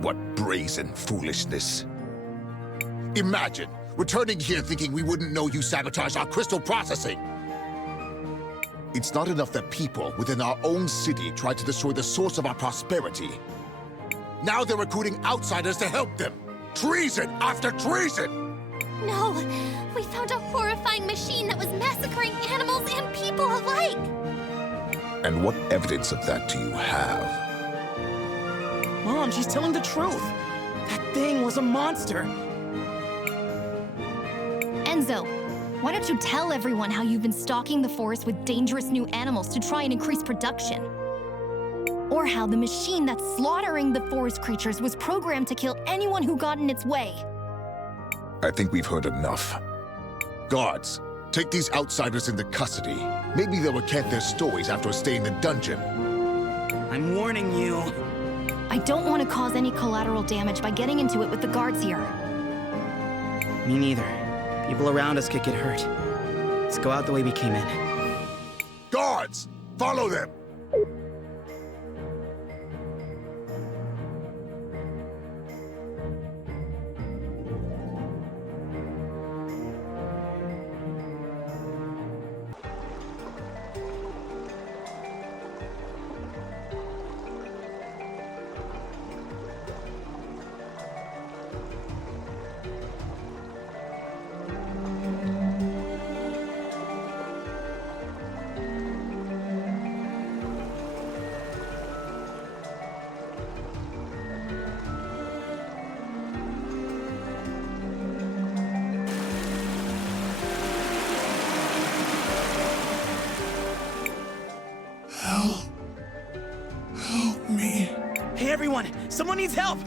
What brazen foolishness. Imagine returning here thinking we wouldn't know you sabotaged our crystal processing. It's not enough that people within our own city tried to destroy the source of our prosperity. Now they're recruiting outsiders to help them. Treason after treason! No! We found a horrifying machine that was massacring animals and people alike! And what evidence of that do you have? Mom, she's telling the truth. That thing was a monster. Enzo, why don't you tell everyone how you've been stalking the forest with dangerous new animals to try and increase production? Or how the machine that's slaughtering the forest creatures was programmed to kill anyone who got in its way? I think we've heard enough. Guards, take these outsiders into custody. Maybe they'll recant their stories after a stay in the dungeon. I'm warning you. I don't want to cause any collateral damage by getting into it with the guards here. Me neither. People around us could get hurt. Let's go out the way we came in. Guards, follow them! Help me. Hey everyone, someone needs help!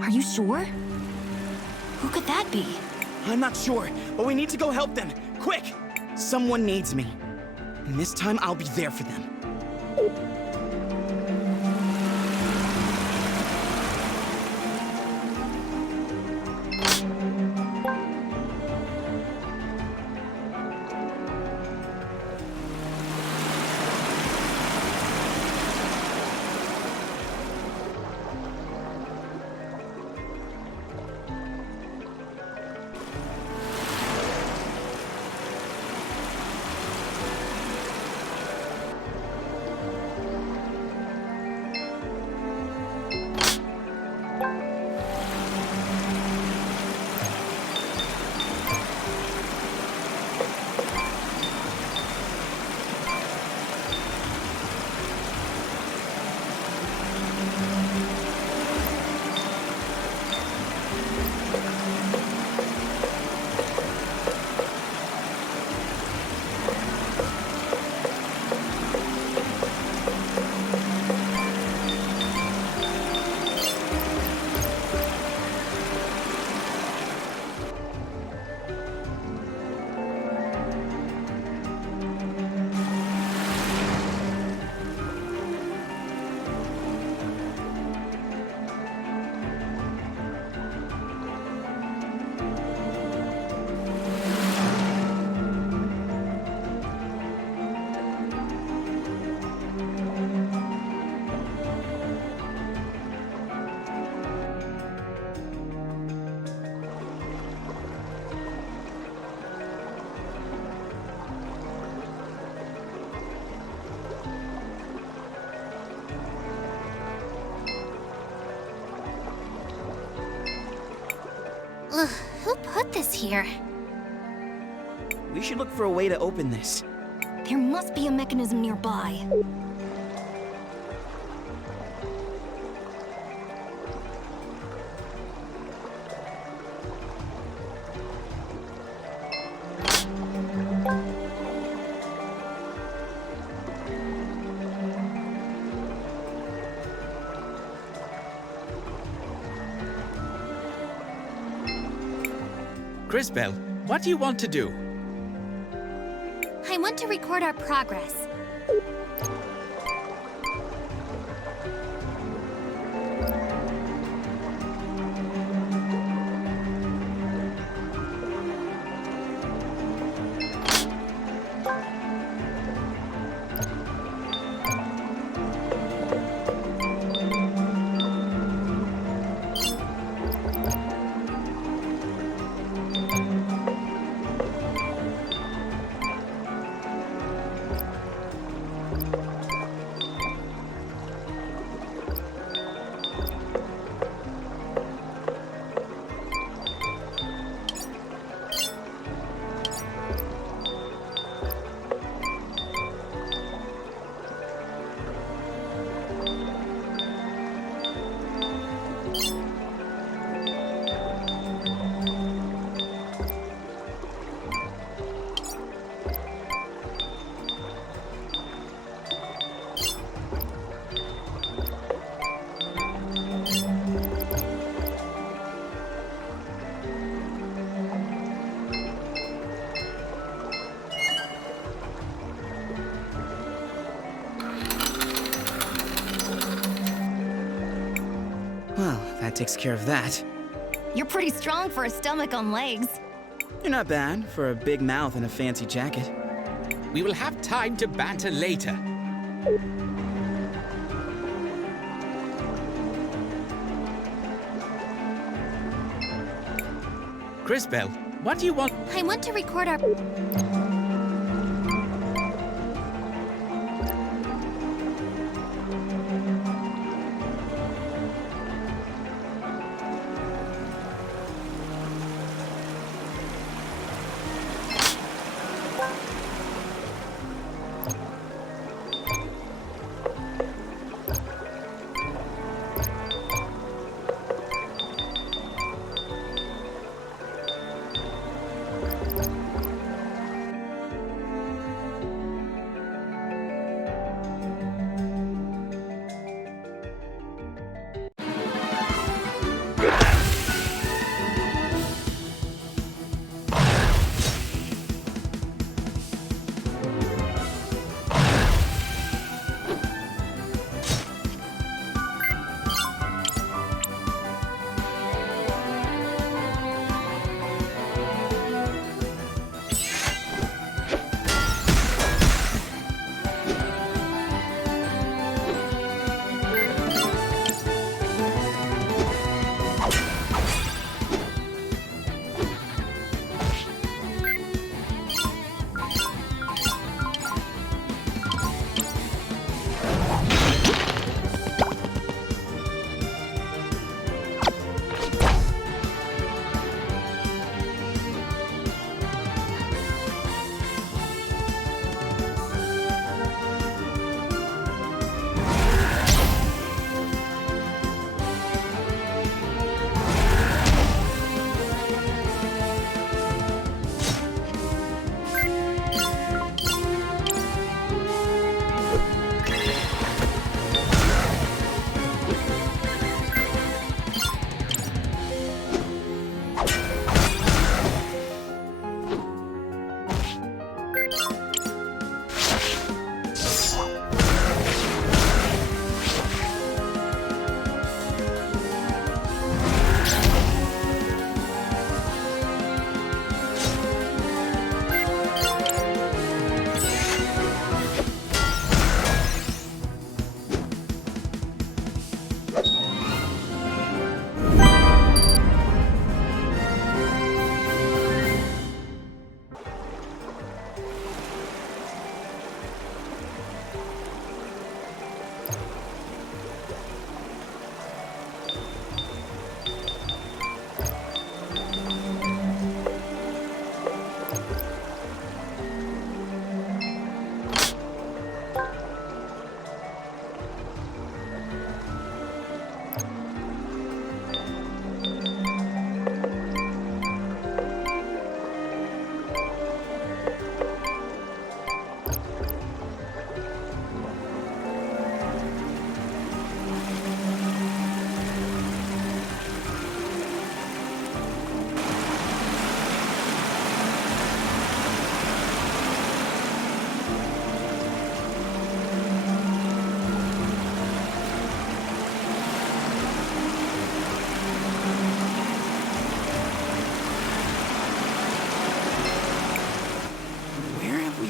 Are you sure? Who could that be? I'm not sure, but we need to go help them. Quick! Someone needs me. And this time I'll be there for them. Ugh, who put this here? We should look for a way to open this. There must be a mechanism nearby. Crisbel, what do you want to do? I want to record our progress. That takes care of that. You're pretty strong for a stomach on legs. You're not bad for a big mouth and a fancy jacket. We will have time to banter later. Crisbell, what do you want? I want to record our...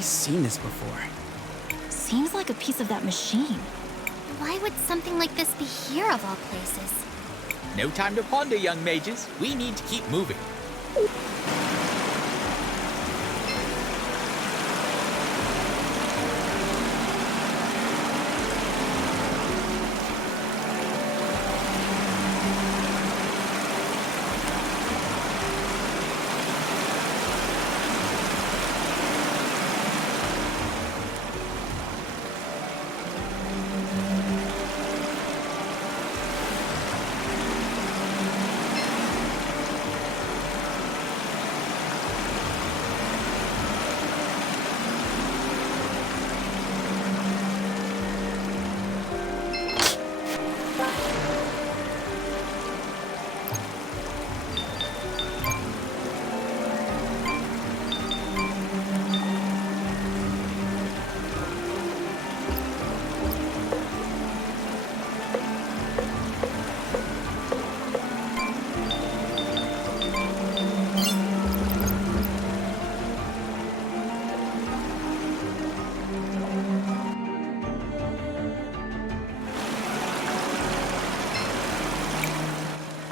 Seen this before. Seems like a piece of that machine. Why would something like this be here of all places? No time to ponder, young mages. We need to keep moving.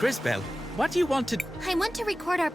Crisbel, what do you want to... I want to record our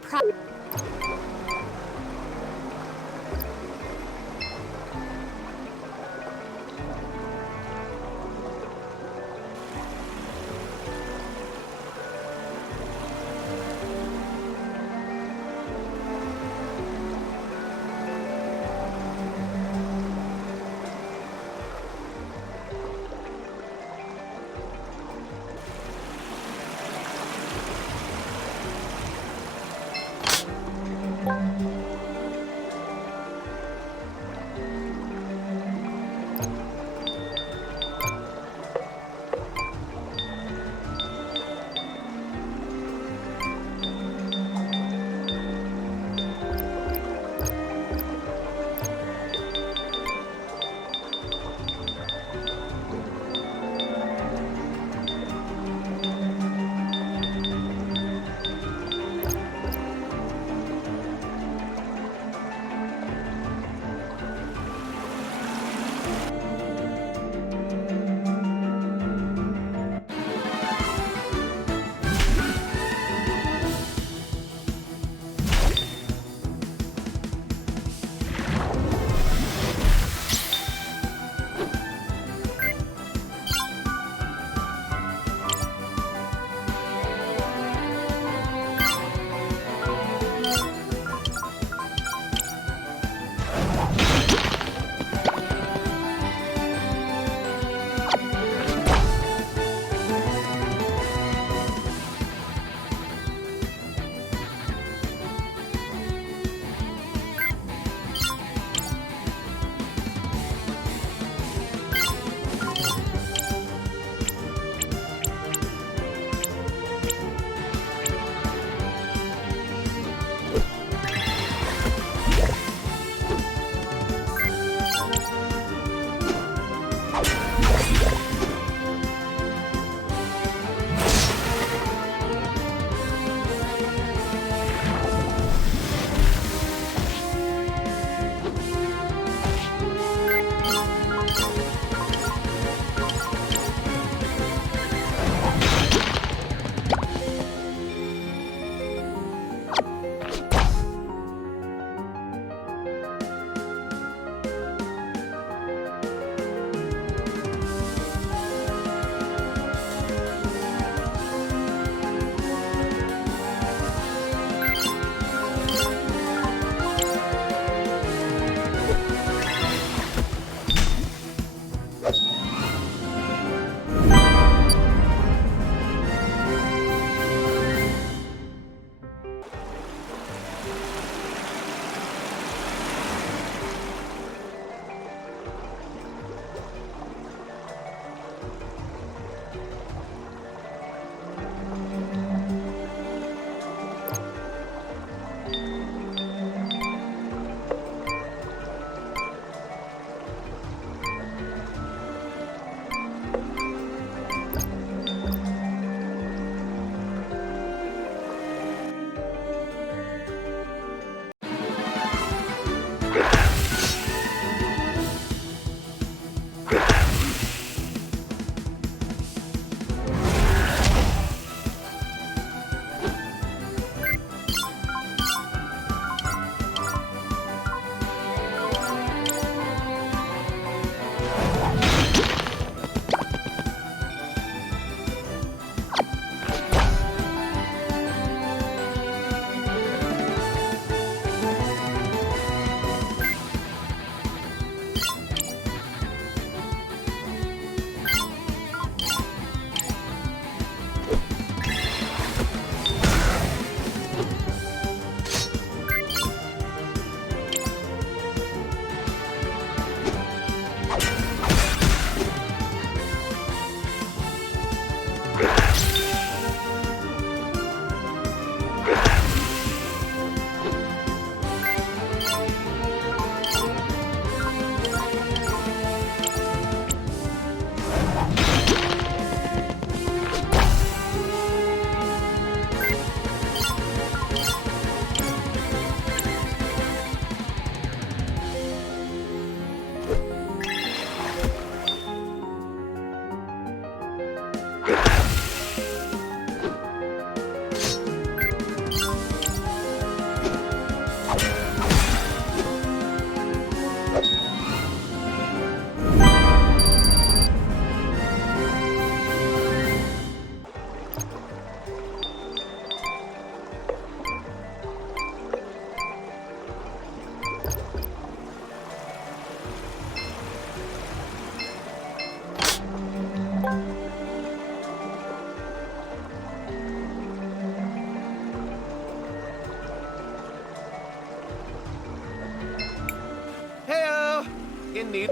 in need.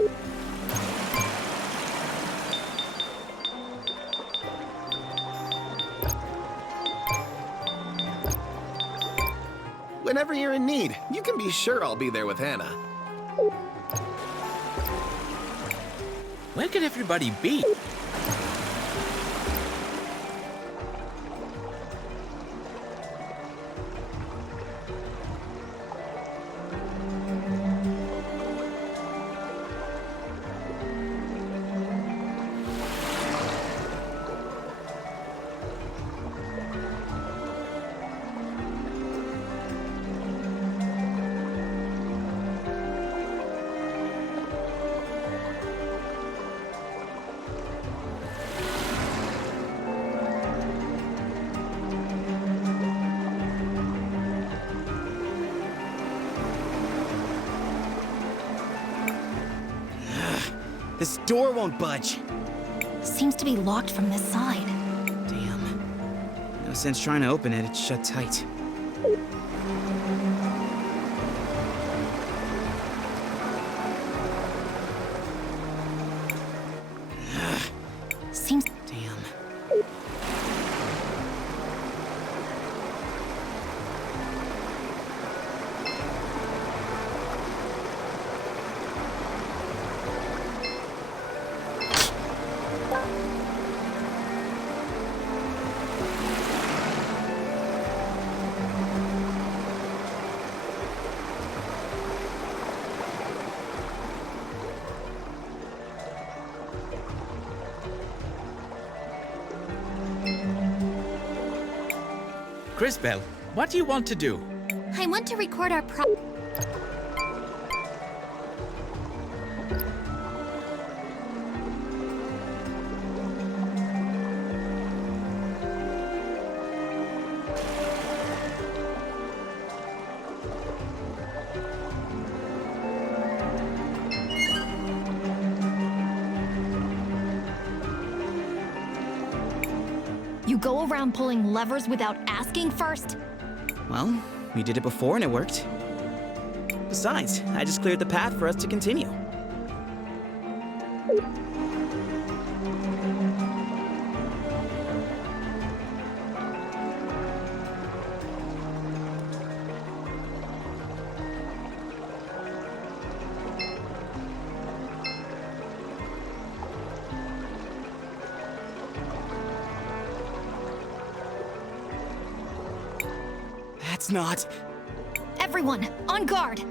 Whenever you're in need, you can be sure I'll be there with Hannah. Where could everybody be? This door won't budge. Seems to be locked from this side. Damn. No sense trying to open it, it's shut tight. Seems... Damn. Crisbell, what do you want to do? I want to record our You go around pulling levers without asking first? Well, we did it before and it worked. Besides, I just cleared the path for us to continue. That's not... Everyone, on guard!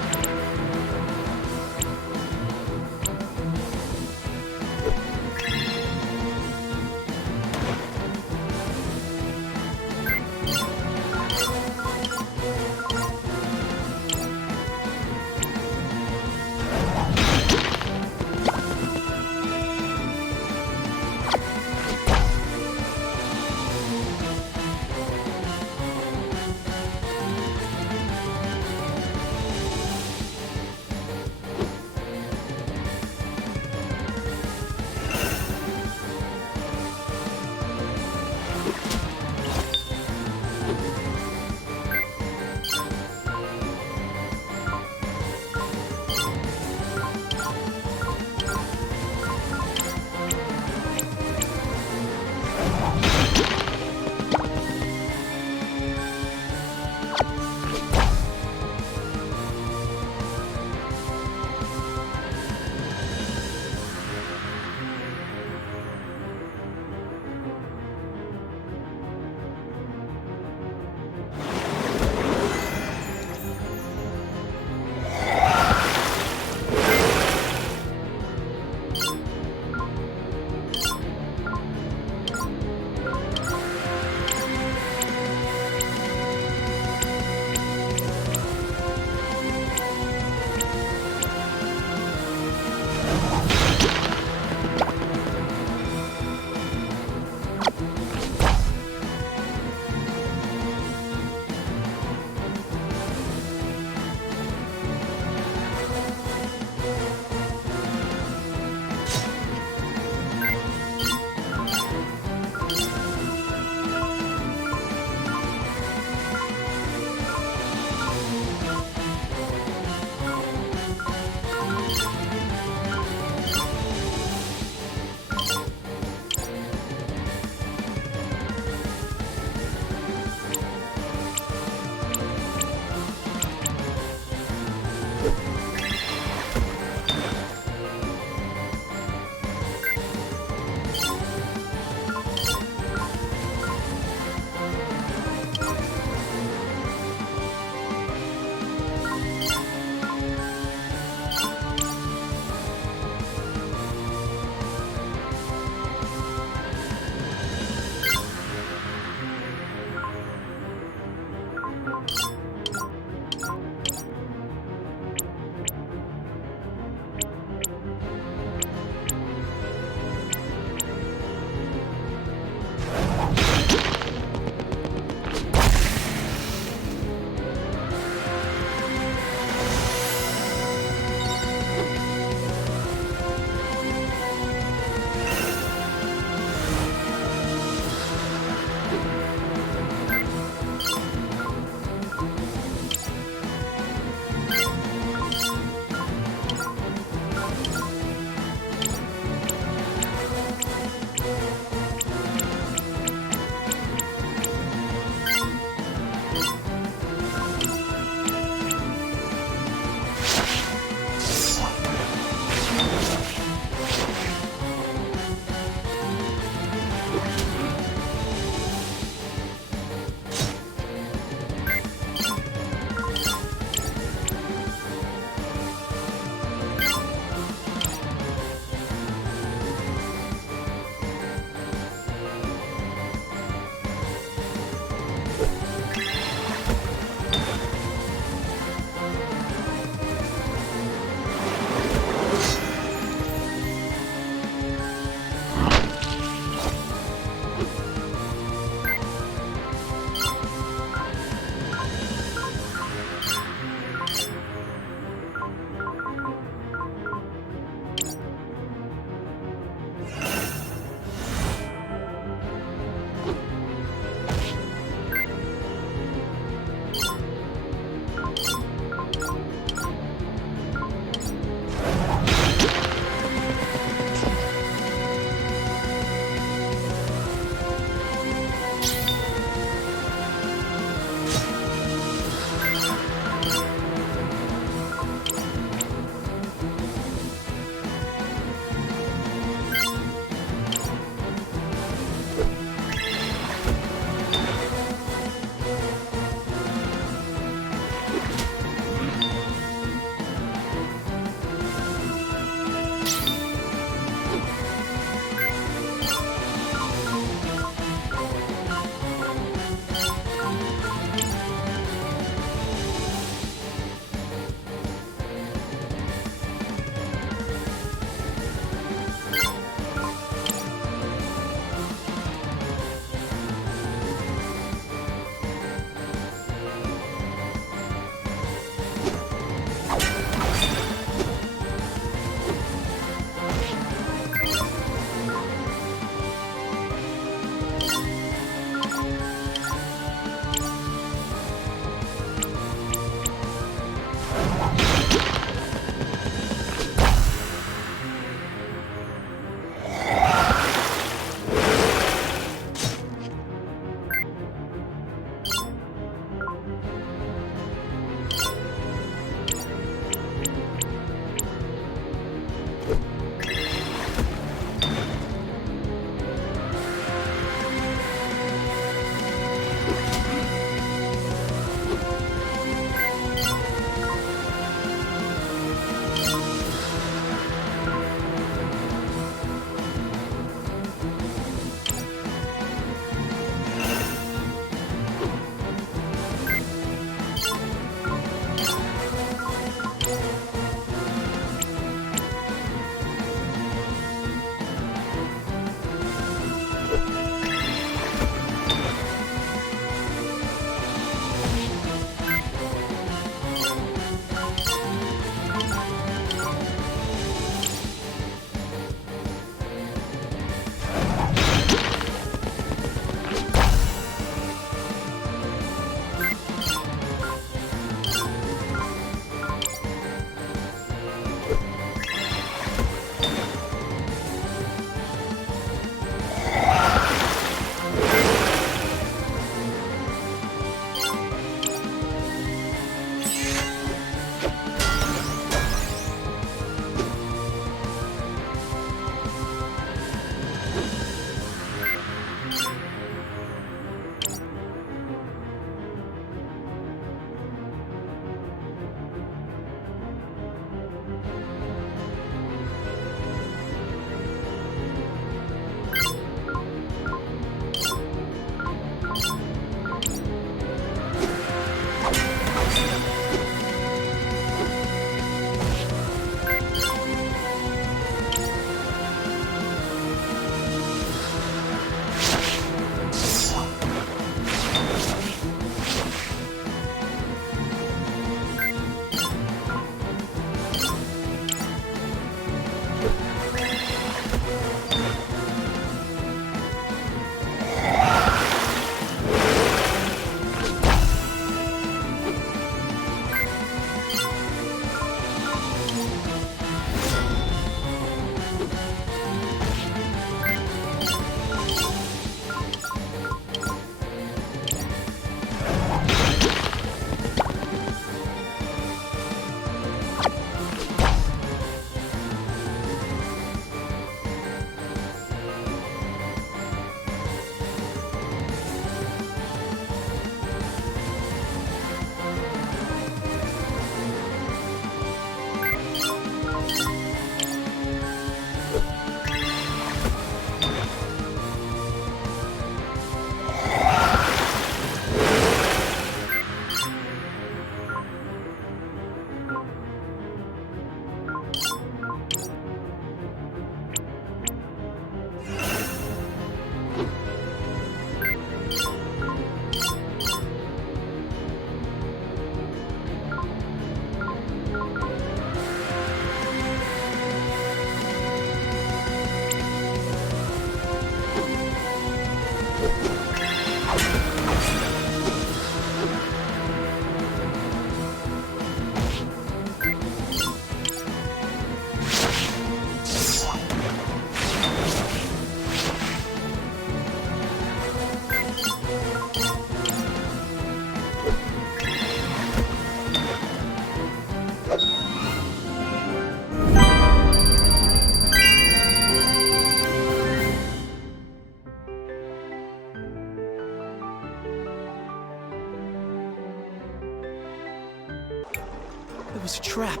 It was a trap.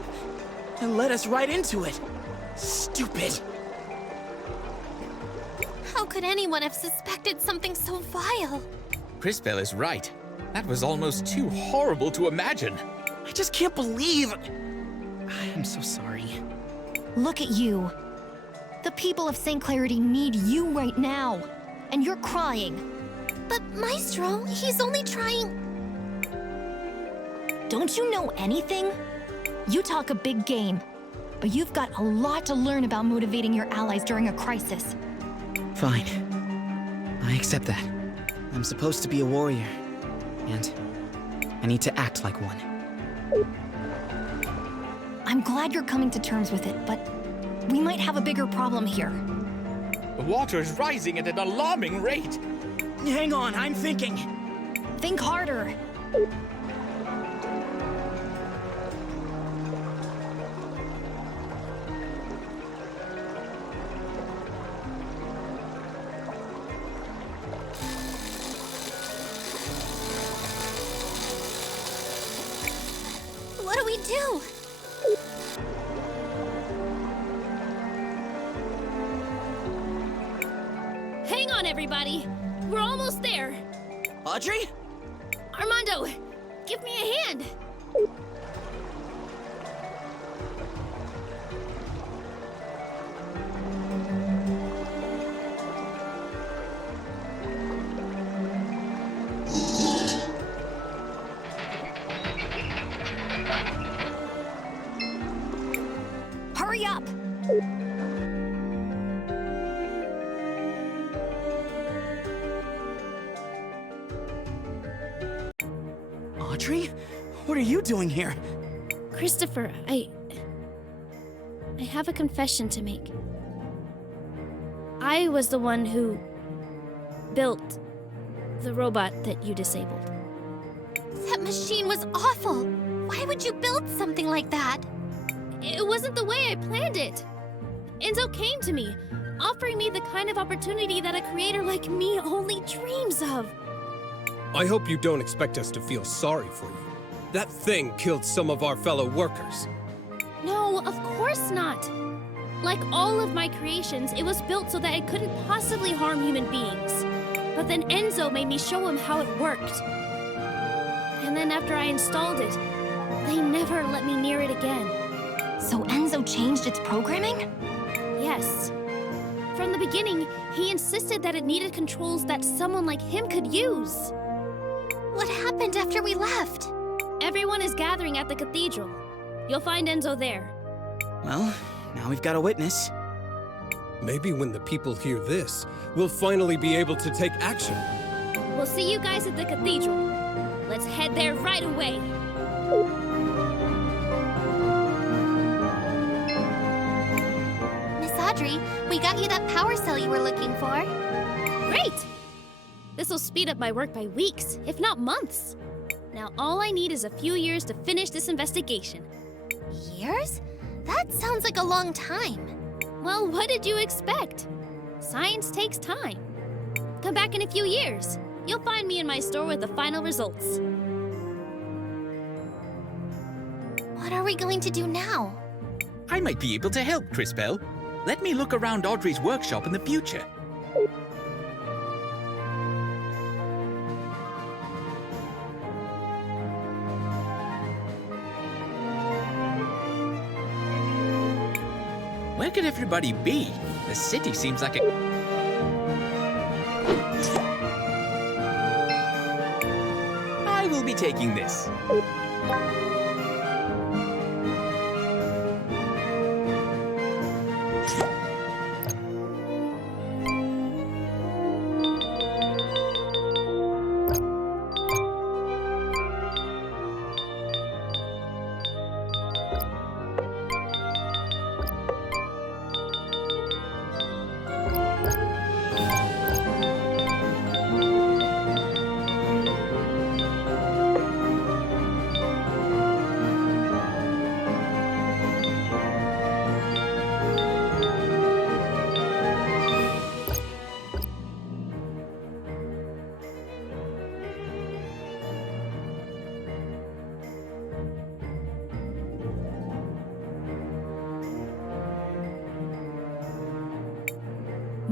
And led us right into it. Stupid. How could anyone have suspected something so vile? Cris Tales is right. That was almost too horrible to imagine. I just can't believe... I'm so sorry. Look at you. The people of St. Clarity need you right now. And you're crying. But Maestro, he's only trying... Don't you know anything? You talk a big game, but you've got a lot to learn about motivating your allies during a crisis. Fine. I accept that. I'm supposed to be a warrior. And I need to act like one. I'm glad you're coming to terms with it, but we might have a bigger problem here. The water is rising at an alarming rate. Hang on, I'm thinking. Think harder. What do we do? Hang on, everybody. We're almost there. Audrey? Armando, give me a hand. Hurry up! Audrey? What are you doing here? Christopher, I have a confession to make. I was the one who built the robot that you disabled. That machine was awful. Why would you build something like that? It wasn't the way I planned it. Enzo came to me, offering me the kind of opportunity that a creator like me only dreams of. I hope you don't expect us to feel sorry for you. That thing killed some of our fellow workers. No, of course not. Like all of my creations, it was built so that it couldn't possibly harm human beings. But then Enzo made me show him how it worked. And then after I installed it, they never let me near it again. So Enzo changed its programming? Yes. From the beginning, he insisted that it needed controls that someone like him could use. What happened after we left? Everyone is gathering at the cathedral. You'll find Enzo there. Well, now we've got a witness. Maybe when the people hear this, we'll finally be able to take action. We'll see you guys at the cathedral. Let's head there right away. Miss Audrey, we got you that power cell you were looking for. Great! This'll speed up my work by weeks, if not months. Now all I need is a few years to finish this investigation. Years? That sounds like a long time. Well, what did you expect? Science takes time. Come back in a few years. You'll find me in my store with the final results. What are we going to do now? I might be able to help, Cris Tales. Let me look around Audrey's workshop in the future. Where could everybody be? The city seems like a... I will be taking this.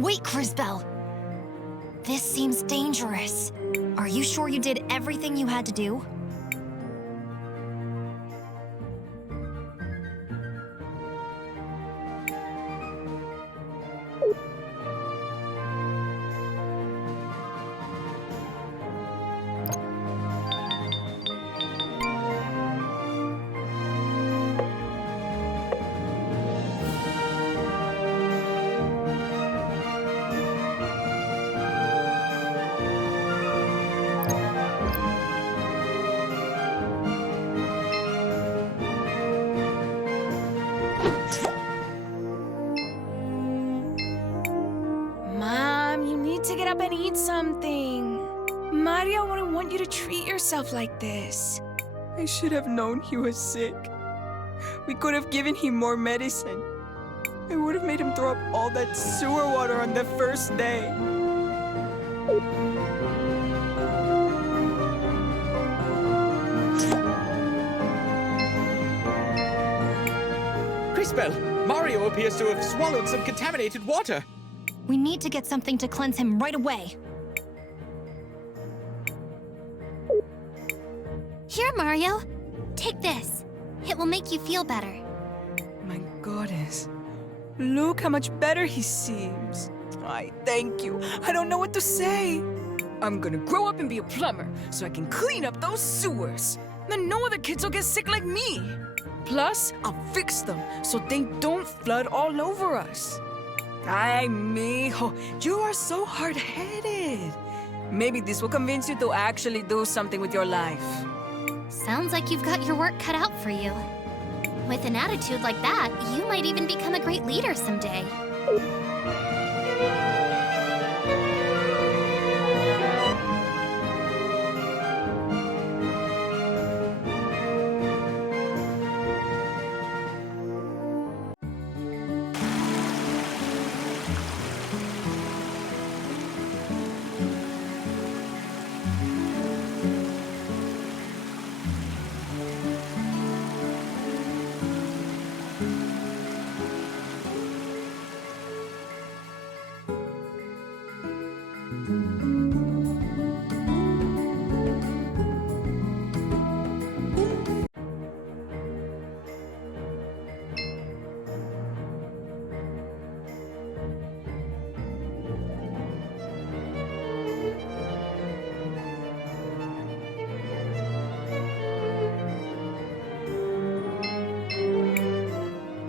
Wait, Crisbell! This seems dangerous. Are you sure you did everything you had to do? Mom, you need to get up and eat something. Mario wouldn't want you to treat yourself like this. I should have known he was sick. We could have given him more medicine. I would have made him throw up all that sewer water on the first day. Crisbell, Mario appears to have swallowed some contaminated water. We need to get something to cleanse him right away. Here, Mario. Take this. It will make you feel better. My goodness. Look how much better he seems. I thank you. I don't know what to say. I'm gonna grow up and be a plumber so I can clean up those sewers. Then no other kids will get sick like me. Plus, I'll fix them so they don't flood all over us. Ay, mijo, you are so hard-headed. Maybe this will convince you to actually do something with your life. Sounds like you've got your work cut out for you. With an attitude like that, you might even become a great leader someday.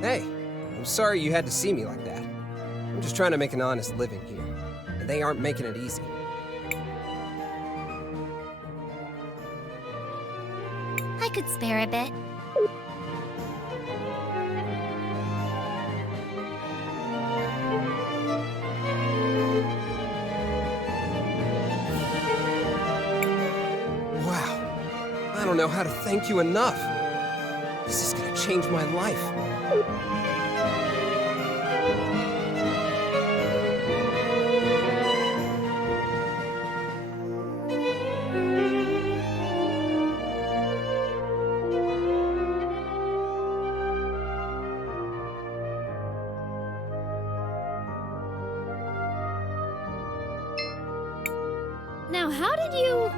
Hey, I'm sorry you had to see me like that. I'm just trying to make an honest living here, and they aren't making it easy. I could spare a bit. Wow, I don't know how to thank you enough. This is gonna change my life. Now, how did you...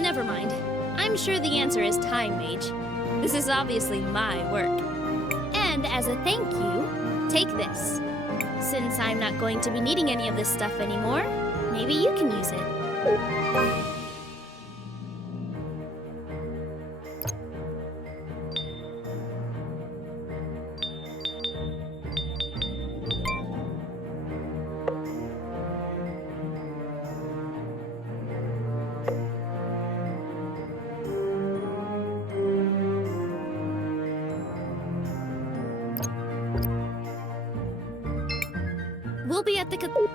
Never mind. I'm sure the answer is time, Mage. This is obviously my work. And as a thank you, take this. Since I'm not going to be needing any of this stuff anymore, maybe you can use it. We'll be at the courthouse.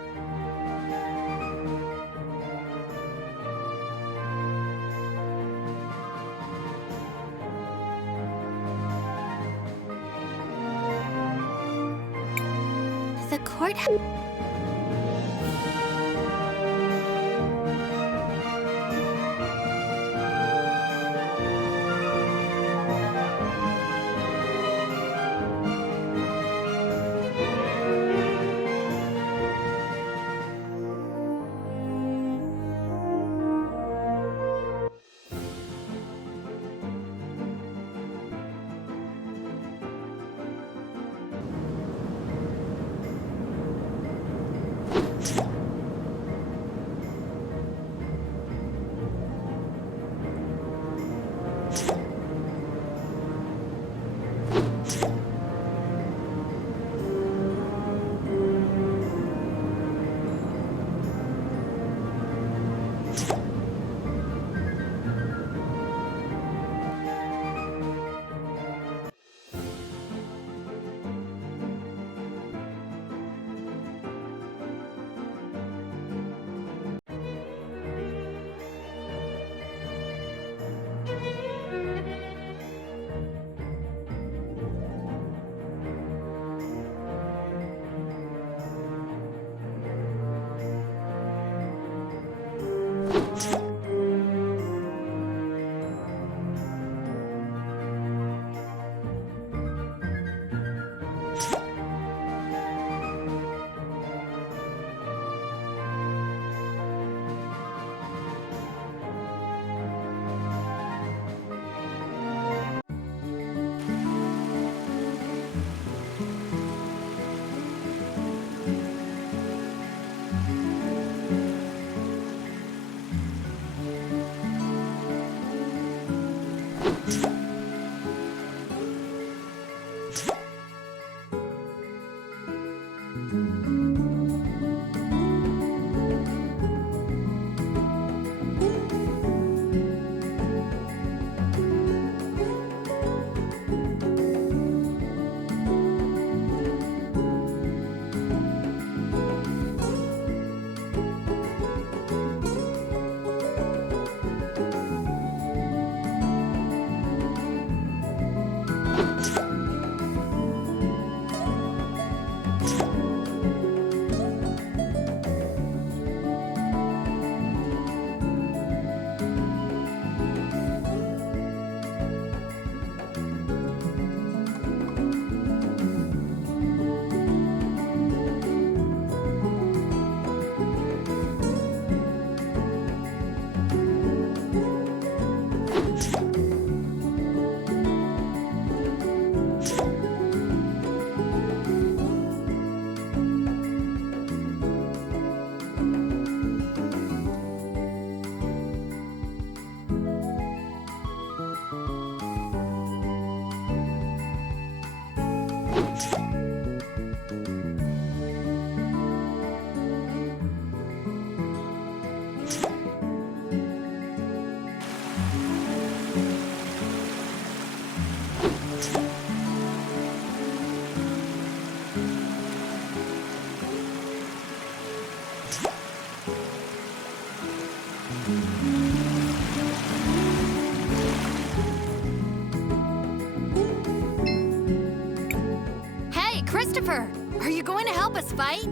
Christopher, are you going to help us fight?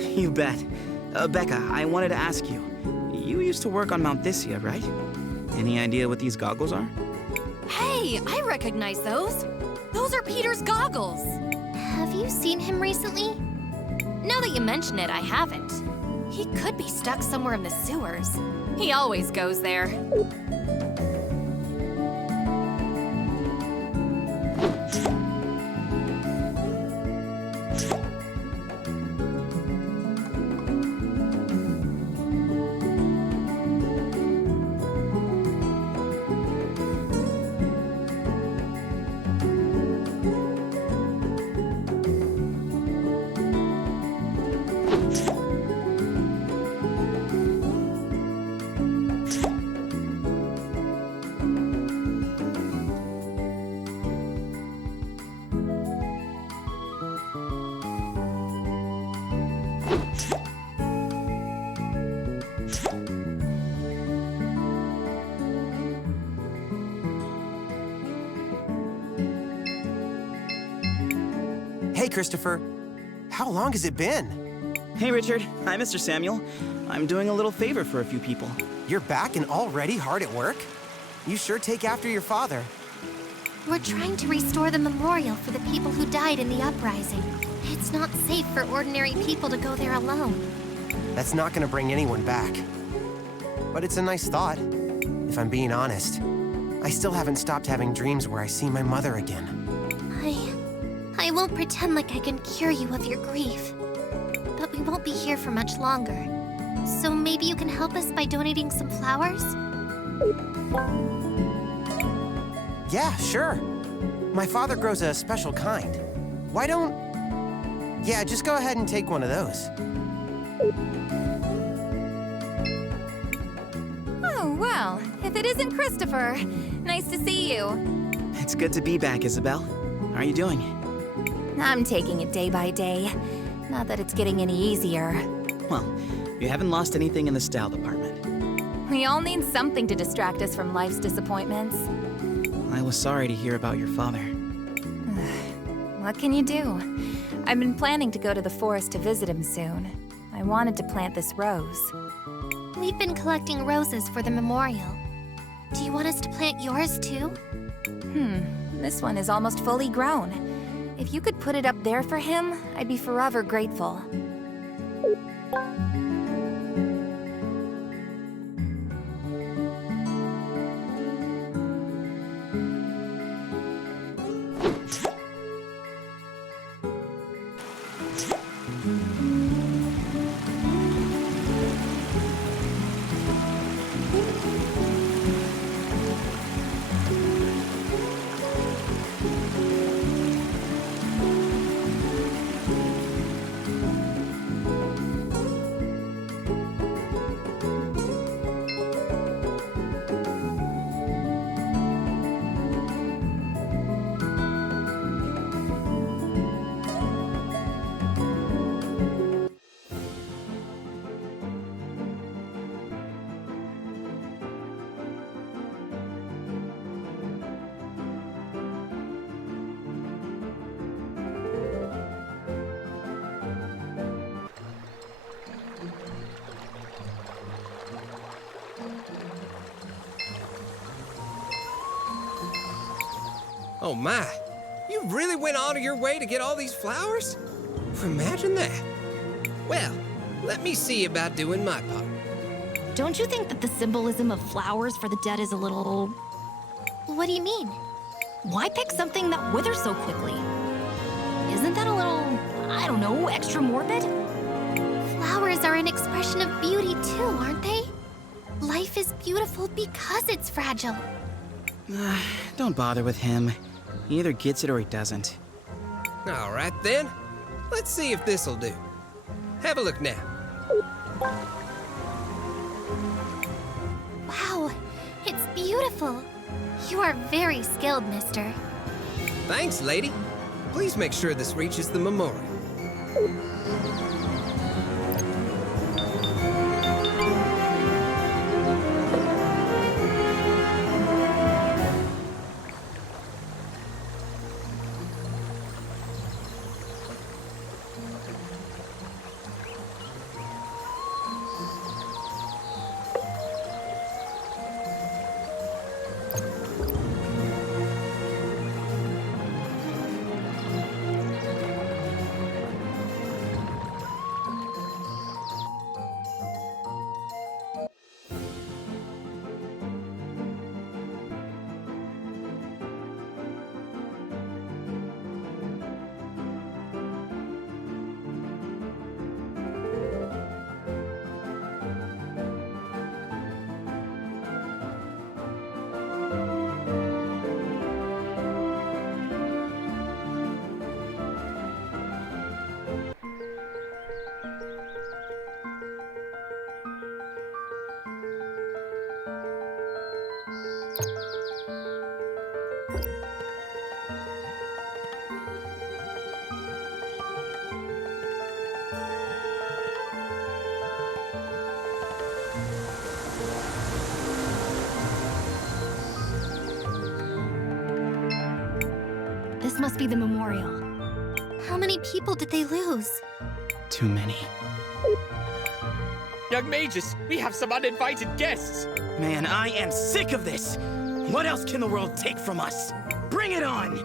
You bet. Becca, I wanted to ask you. You used to work on Mount Thysia, right? Any idea what these goggles are? Hey, I recognize those. Those are Peter's goggles. Have you seen him recently? Now that you mention it, I haven't. He could be stuck somewhere in the sewers. He always goes there. Hey, Christopher. How long has it been? Hey, Richard. Hi, Mr. Samuel. I'm doing a little favor for a few people. You're back and already hard at work? You sure take after your father. We're trying to restore the memorial for the people who died in the uprising. It's not safe for ordinary people to go there alone. That's not gonna bring anyone back. But it's a nice thought, if I'm being honest. I still haven't stopped having dreams where I see my mother again. I won't pretend like I can cure you of your grief. But we won't be here for much longer. So maybe you can help us by donating some flowers? Yeah, sure. My father grows a special kind. Why don't... Yeah, just go ahead and take one of those. Oh, well, if it isn't Christopher, nice to see you. It's good to be back, Isabel. How are you doing? I'm taking it day by day. Not that it's getting any easier. Well, you haven't lost anything in the style department. We all need something to distract us from life's disappointments. I was sorry to hear about your father. What can you do? I've been planning to go to the forest to visit him soon. I wanted to plant this rose. We've been collecting roses for the memorial. Do you want us to plant yours too? This one is almost fully grown. If you could put it up there for him, I'd be forever grateful. Oh my, you really went out of your way to get all these flowers? Imagine that. Well, let me see about doing my part. Don't you think that the symbolism of flowers for the dead is a little... What do you mean? Why pick something that withers so quickly? Isn't that a little, I don't know, extra morbid? Flowers are an expression of beauty too, aren't they? Life is beautiful because it's fragile. Don't bother with him. He either gets it or he doesn't. All right then, let's see if this'll do. Have a look now. Wow, it's beautiful. You are very skilled, mister. Thanks, lady. Please make sure this reaches the memorial. This must be the memorial. How many people did they lose? Too many. Young mages, we have some uninvited guests. Man, I am sick of this! What else can the world take from us? Bring it on!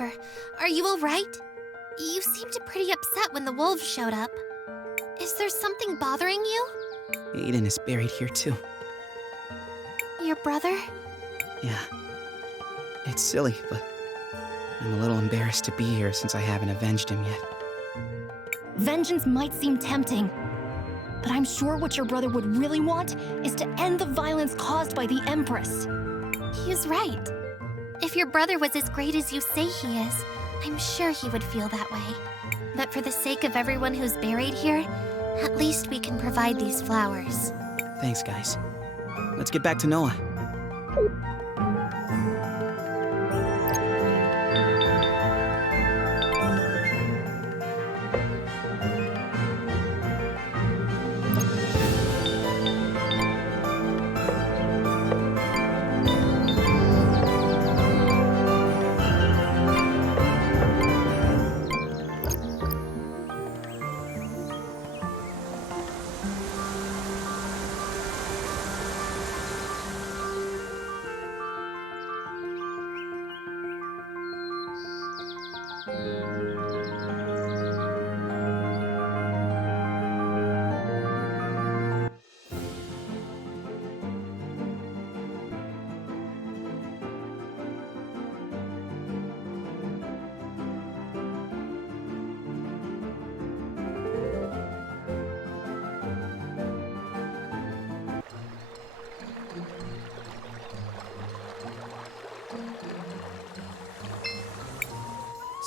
Christopher. Are you alright? You seemed pretty upset when the wolves showed up. Is there something bothering you? Aiden is buried here too. Your brother? Yeah. It's silly, but I'm a little embarrassed to be here since I haven't avenged him yet. Vengeance might seem tempting, but I'm sure what your brother would really want is to end the violence caused by the Empress. He's right. If your brother was as great as you say he is, I'm sure he would feel that way. But for the sake of everyone who's buried here, at least we can provide these flowers. Thanks, guys. Let's get back to Noah.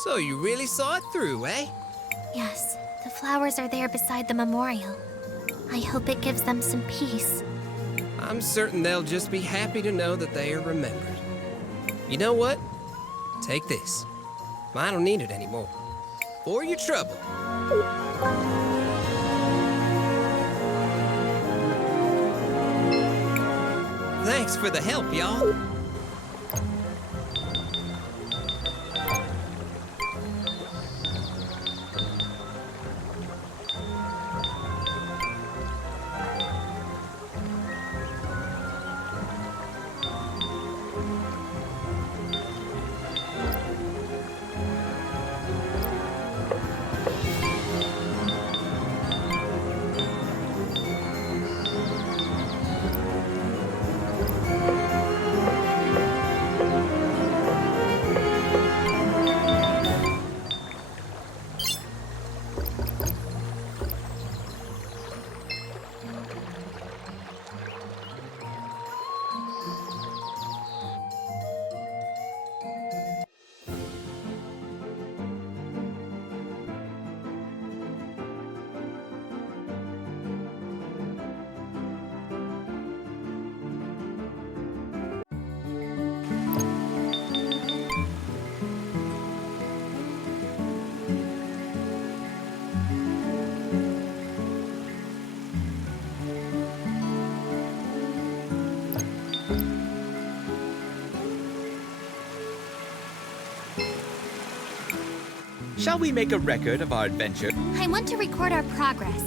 So you really saw it through, eh? Yes, the flowers are there beside the memorial. I hope it gives them some peace. I'm certain they'll just be happy to know that they are remembered. You know what? Take this. I don't need it anymore. For your trouble. Thanks for the help, y'all. Shall we make a record of our adventure? I want to record our progress.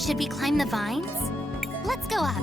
Should we climb the vines? Let's go up.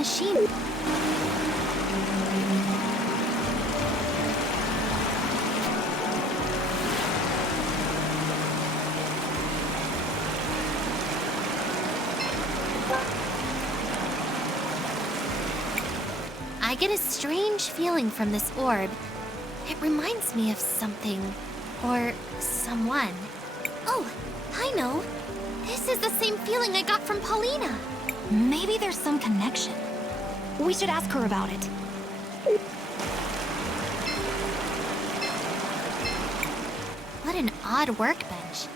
machine. I get a strange feeling from this orb. It reminds me of something. Or someone. Oh, I know. This is the same feeling I got from Paulina. Maybe there's some connection. We should ask her about it. What an odd workbench.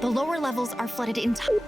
The lower levels are flooded entirely.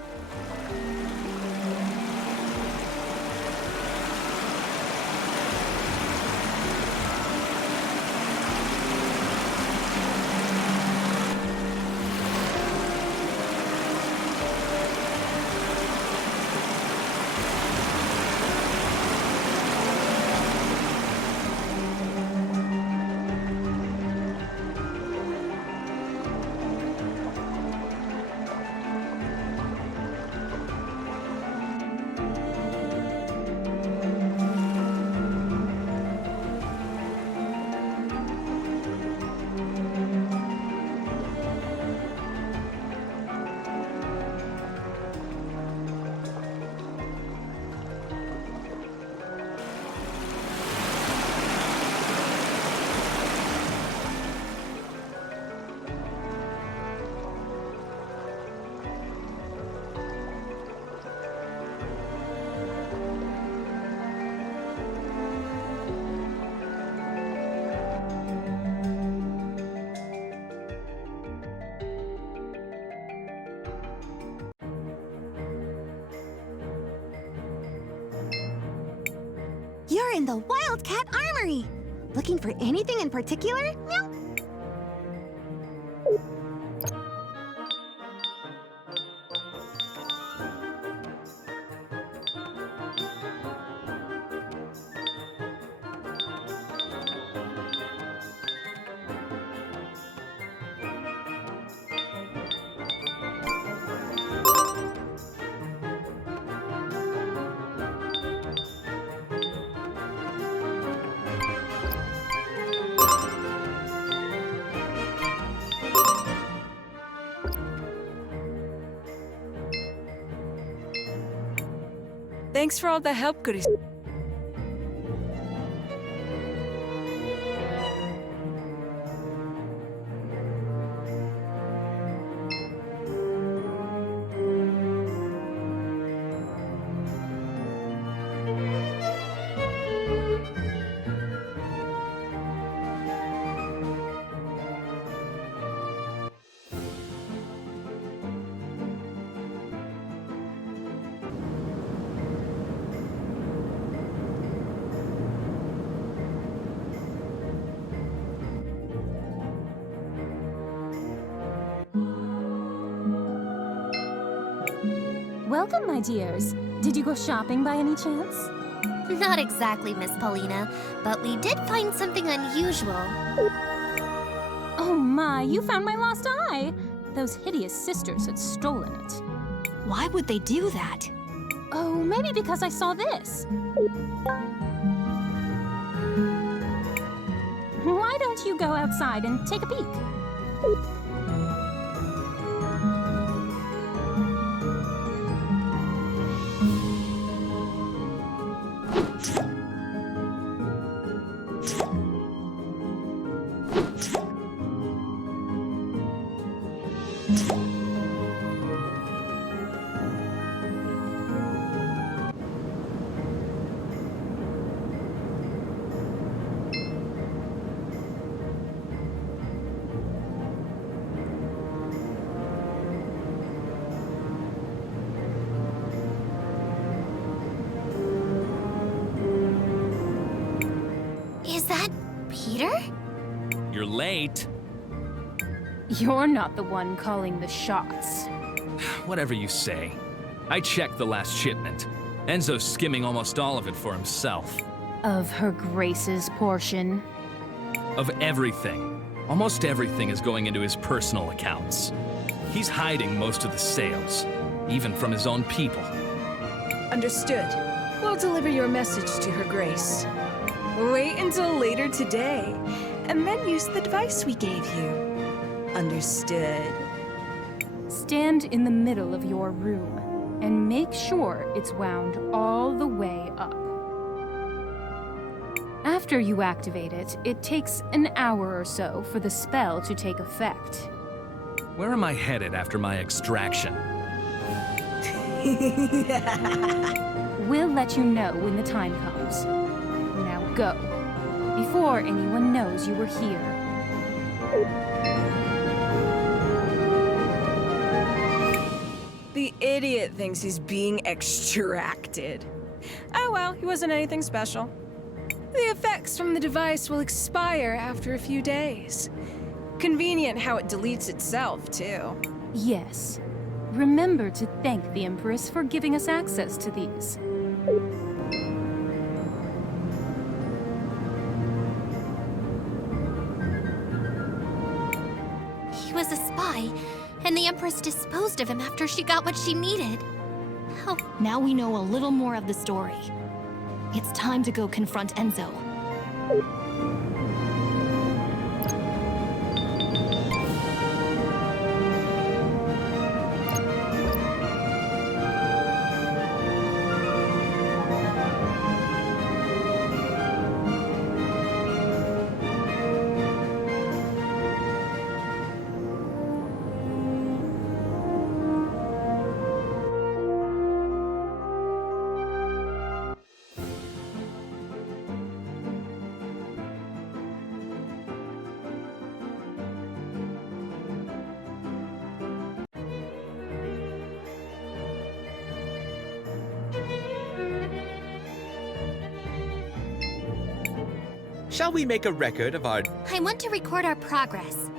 You're in the Wildcat Armory! Looking for anything in particular? Meow. Thanks for all the help, Cris. Welcome, my dears. Did you go shopping by any chance? Not exactly, Miss Paulina, but we did find something unusual. Oh my, you found my lost eye! Those hideous sisters had stolen it. Why would they do that? Oh, maybe because I saw this. Why don't you go outside and take a peek? Is that Peter? You're late. You're not the one calling the shots. Whatever you say. I checked the last shipment. Enzo's skimming almost all of it for himself. Of Her Grace's portion. Of everything. Almost everything is going into his personal accounts. He's hiding most of the sales, even from his own people. Understood. We'll deliver your message to Her Grace. Wait until later today, and then use the device we gave you. Understood. Stand in the middle of your room, and make sure it's wound all the way up. After you activate it, it takes an hour or so for the spell to take effect. Where am I headed after my extraction? We'll let you know when the time comes. Now go, before anyone knows you were here. The idiot thinks he's being extracted. Oh well, he wasn't anything special. The effects from the device will expire after a few days. Convenient how it deletes itself, too. Yes. Remember to thank the Empress for giving us access to these. He was a spy, and the Empress disposed of him after she got what she needed. How? Now we know a little more of the story. It's time to go confront Enzo. Shall we make a record of our... I want to record our progress.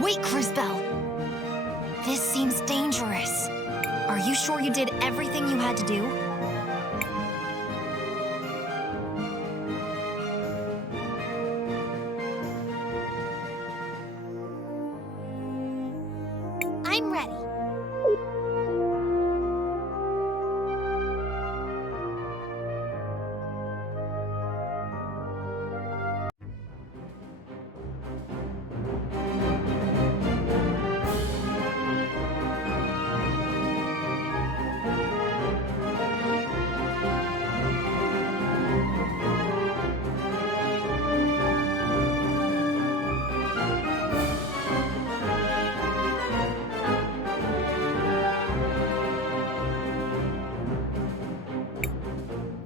Wait, Cris Bell. This seems dangerous. Are you sure you did everything you had to do? I'm ready.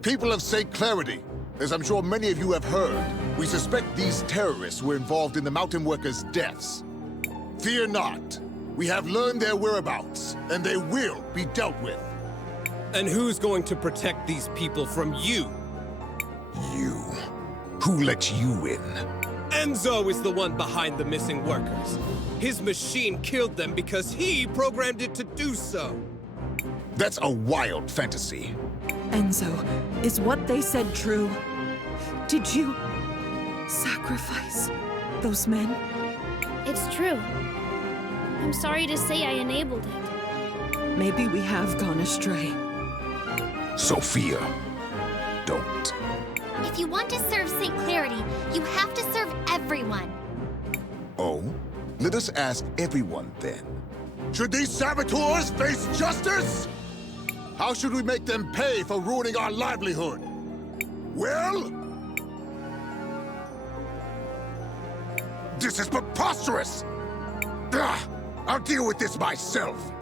People of St. Clarity, As I'm sure many of you have heard, we suspect these terrorists were involved in the mountain workers' deaths. Fear not. We have learned their whereabouts, and they will be dealt with. And who's going to protect these people from you? You. Who let you in? Enzo is the one behind the missing workers. His machine killed them because he programmed it to do so. That's a wild fantasy. Enzo, is what they said true? Did you sacrifice those men? It's true. I'm sorry to say I enabled it. Maybe we have gone astray. Sophia, don't. If you want to serve St. Clarity, you have to serve everyone. Oh? Let us ask everyone then. Should these saboteurs face justice? How should we make them pay for ruining our livelihood? Well? This is preposterous! Ugh, I'll deal with this myself.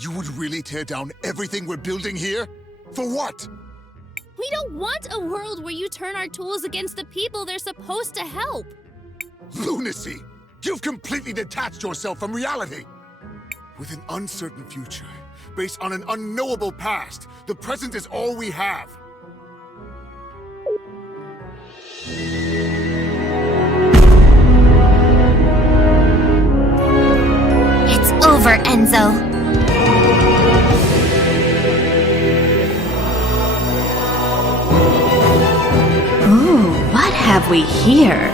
You would really tear down everything we're building here? For what? We don't want a world where you turn our tools against the people they're supposed to help. Lunacy! You've completely detached yourself from reality! With an uncertain future, based on an unknowable past, the present is all we have. It's over, Enzo. Ooh, what have we here?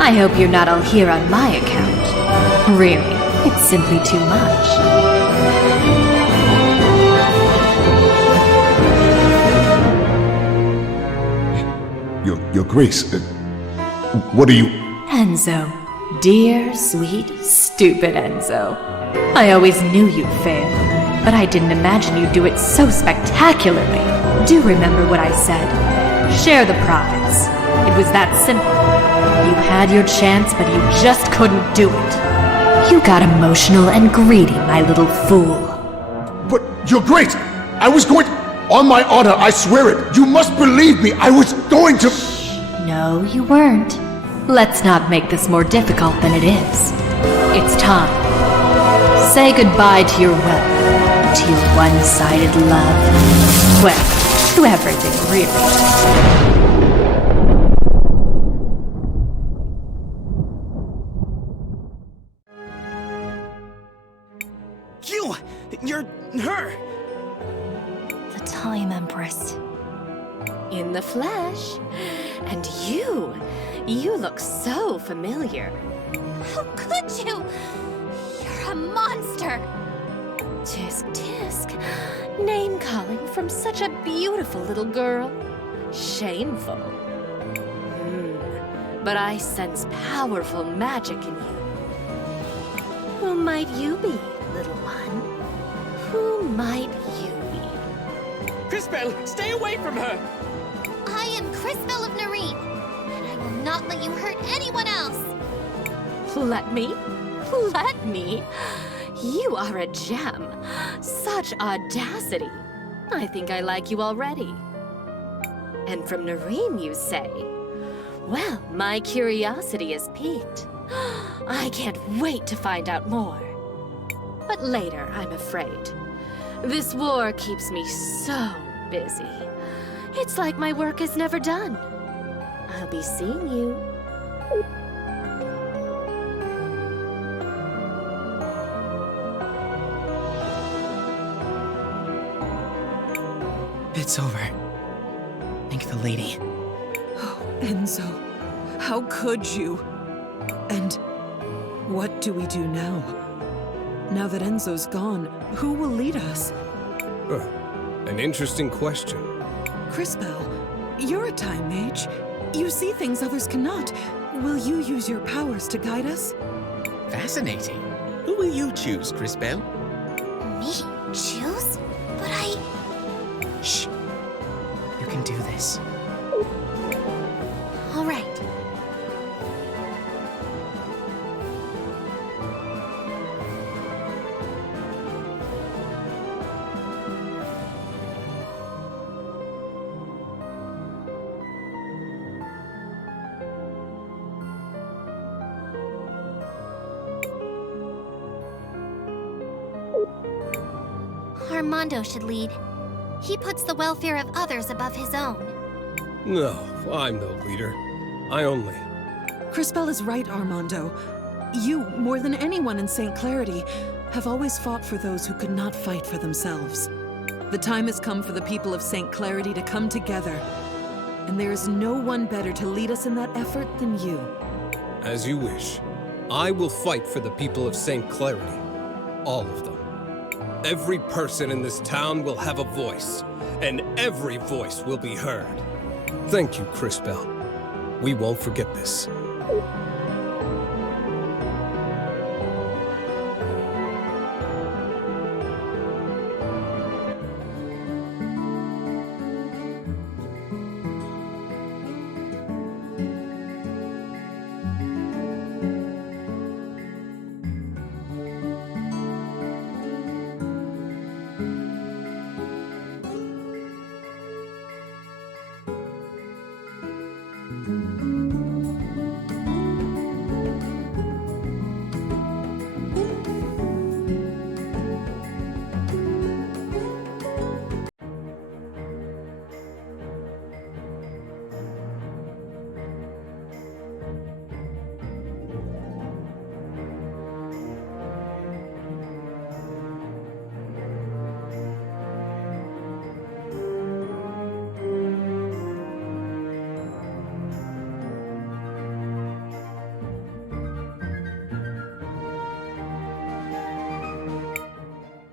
I hope you're not all here on my account. Really, it's simply too much. Your Grace, what are you... Enzo. Dear, sweet, stupid Enzo. I always knew you'd fail, but I didn't imagine you'd do it so spectacularly. Do remember what I said. Share the profits. It was that simple. You had your chance, but you just couldn't do it. You got emotional and greedy, my little fool. But Your Grace, I was going to... On my honor, I swear it. You must believe me. I was going to... No, you weren't. Let's not make this more difficult than it is. It's time. Say goodbye to your wealth, to your one-sided love. Well, to everything, really. You're her! The Time Empress. In the flesh. And you look so familiar. How could you? You're a monster. Tisk tisk. Name-calling from such a beautiful little girl. Shameful. But I sense powerful magic in you. Who might you be, little one? Who might you be? Crispell, stay away from her! I am Crispell of Nareen, and I will not let you hurt anyone else. Let me? Let me? You are a gem. Such audacity. I think I like you already. And from Nareen, you say? Well, my curiosity is piqued. I can't wait to find out more. But later, I'm afraid. This war keeps me so busy. It's like my work is never done. I'll be seeing you. It's over. Thank the lady. Oh, Enzo. How could you? And what do we do now? Now that Enzo's gone, who will lead us? An interesting question. Crispell, you're a time mage. You see things others cannot. Will you use your powers to guide us? Fascinating. Who will you choose, Crispell? Me? Choose? But I... Shh. You can do this. All right. Armando should lead. He puts the welfare of others above his own. No, I'm no leader. I only... Crispell is right, Armando. You, more than anyone in St. Clarity, have always fought for those who could not fight for themselves. The time has come for the people of St. Clarity to come together. And there is no one better to lead us in that effort than you. As you wish. I will fight for the people of St. Clarity. All of them. Every person in this town will have a voice, and every voice will be heard. Thank you, Crispell. We won't forget this.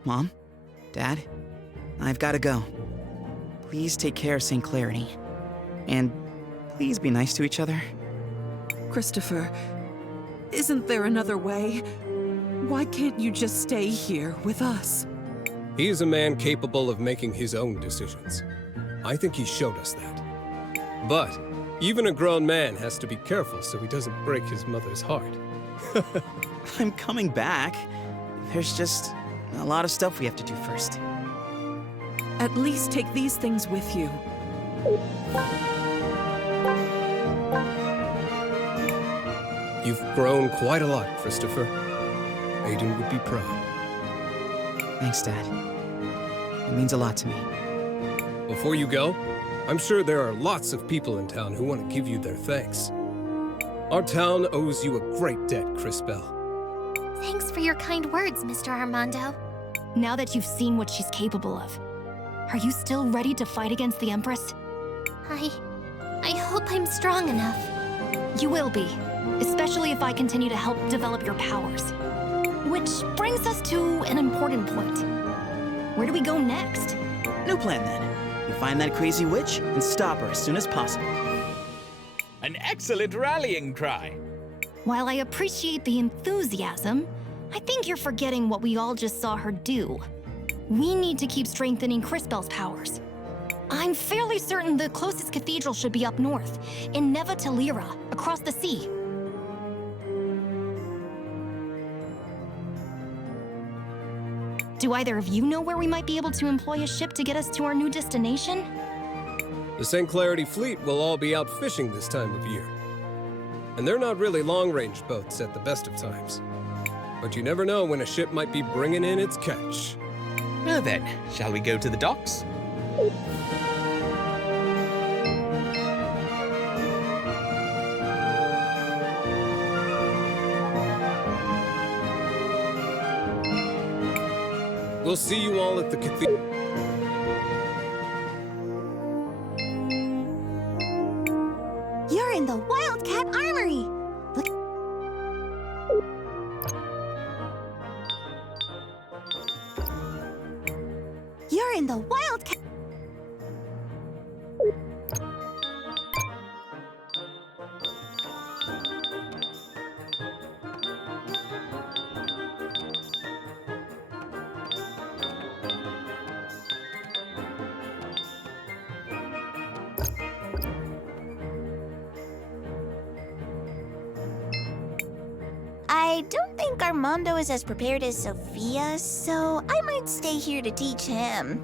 Mom? Dad? I've gotta go. Please take care of St. Clarity. And please be nice to each other. Christopher, isn't there another way? Why can't you just stay here with us? He is a man capable of making his own decisions. I think he showed us that. But Even a grown man has to be careful so he doesn't break his mother's heart. I'm coming back. There's just a lot of stuff we have to do first. At least take these things with you. You've grown quite a lot, Christopher. Aiden would be proud. Thanks, Dad. It means a lot to me. Before you go, I'm sure there are lots of people in town who want to give you their thanks. Our town owes you a great debt, Cris Bell. Thanks for your kind words, Mr. Armando. Now that you've seen what she's capable of, are you still ready to fight against the Empress? I hope I'm strong enough. You will be, especially if I continue to help develop your powers. Which brings us to an important point. Where do we go next? No plan then. We find that crazy witch and stop her as soon as possible. An excellent rallying cry. While I appreciate the enthusiasm, I think you're forgetting what we all just saw her do. We need to keep strengthening Cris Bell's powers. I'm fairly certain the closest cathedral should be up north, in Neva Talira, across the sea. Do either of you know where we might be able to employ a ship to get us to our new destination? The St. Clarity fleet will all be out fishing this time of year. And they're not really long-range boats at the best of times. But you never know when a ship might be bringing in its catch. Now then, shall we go to the docks? We'll see you all at the cathedral. You're in the Wildcat Armory! Look. You're in the Wildcat... I don't think Armando is as prepared as Sophia, so I might stay here to teach him.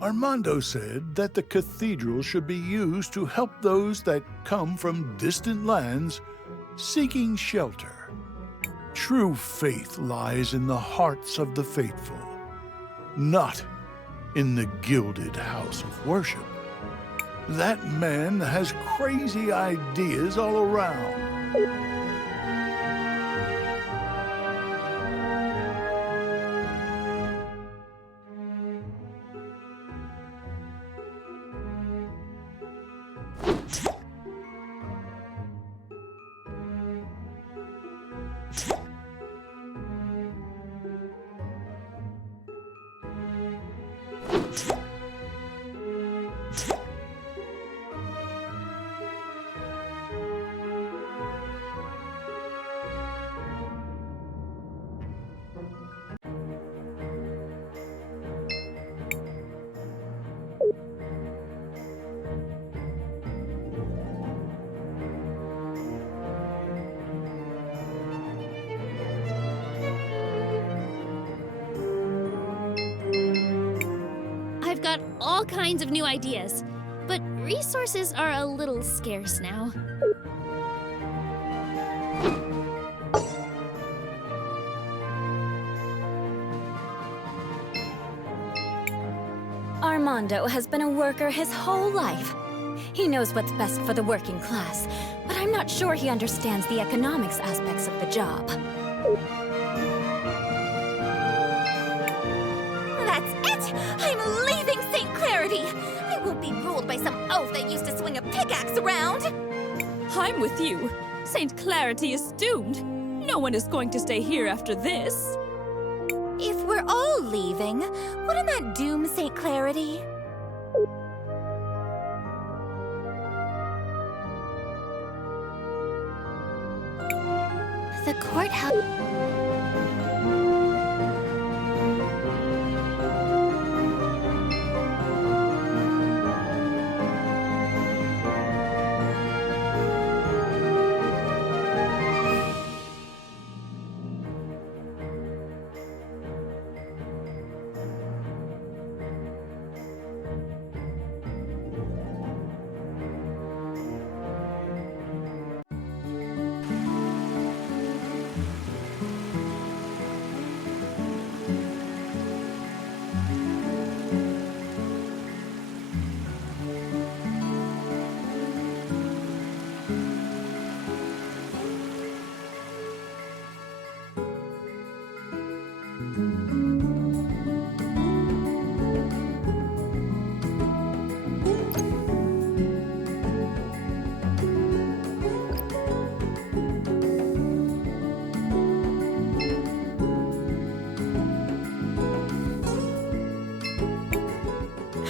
Armando said that the cathedral should be used to help those that come from distant lands seeking shelter. True faith lies in the hearts of the faithful, not in the gilded house of worship. That man has crazy ideas all around. I've got all kinds of new ideas, but resources are a little scarce now. Armando has been a worker his whole life. He knows what's best for the working class, but I'm not sure he understands the economics aspects of the job. That's it! I'm leaving St. Clarity! I won't be ruled by some oaf that used to swing a pickaxe around! I'm with you. St. Clarity is doomed. No one is going to stay here after this. If we're all you leaving? Wouldn't that doom St. Clarity? The courthouse.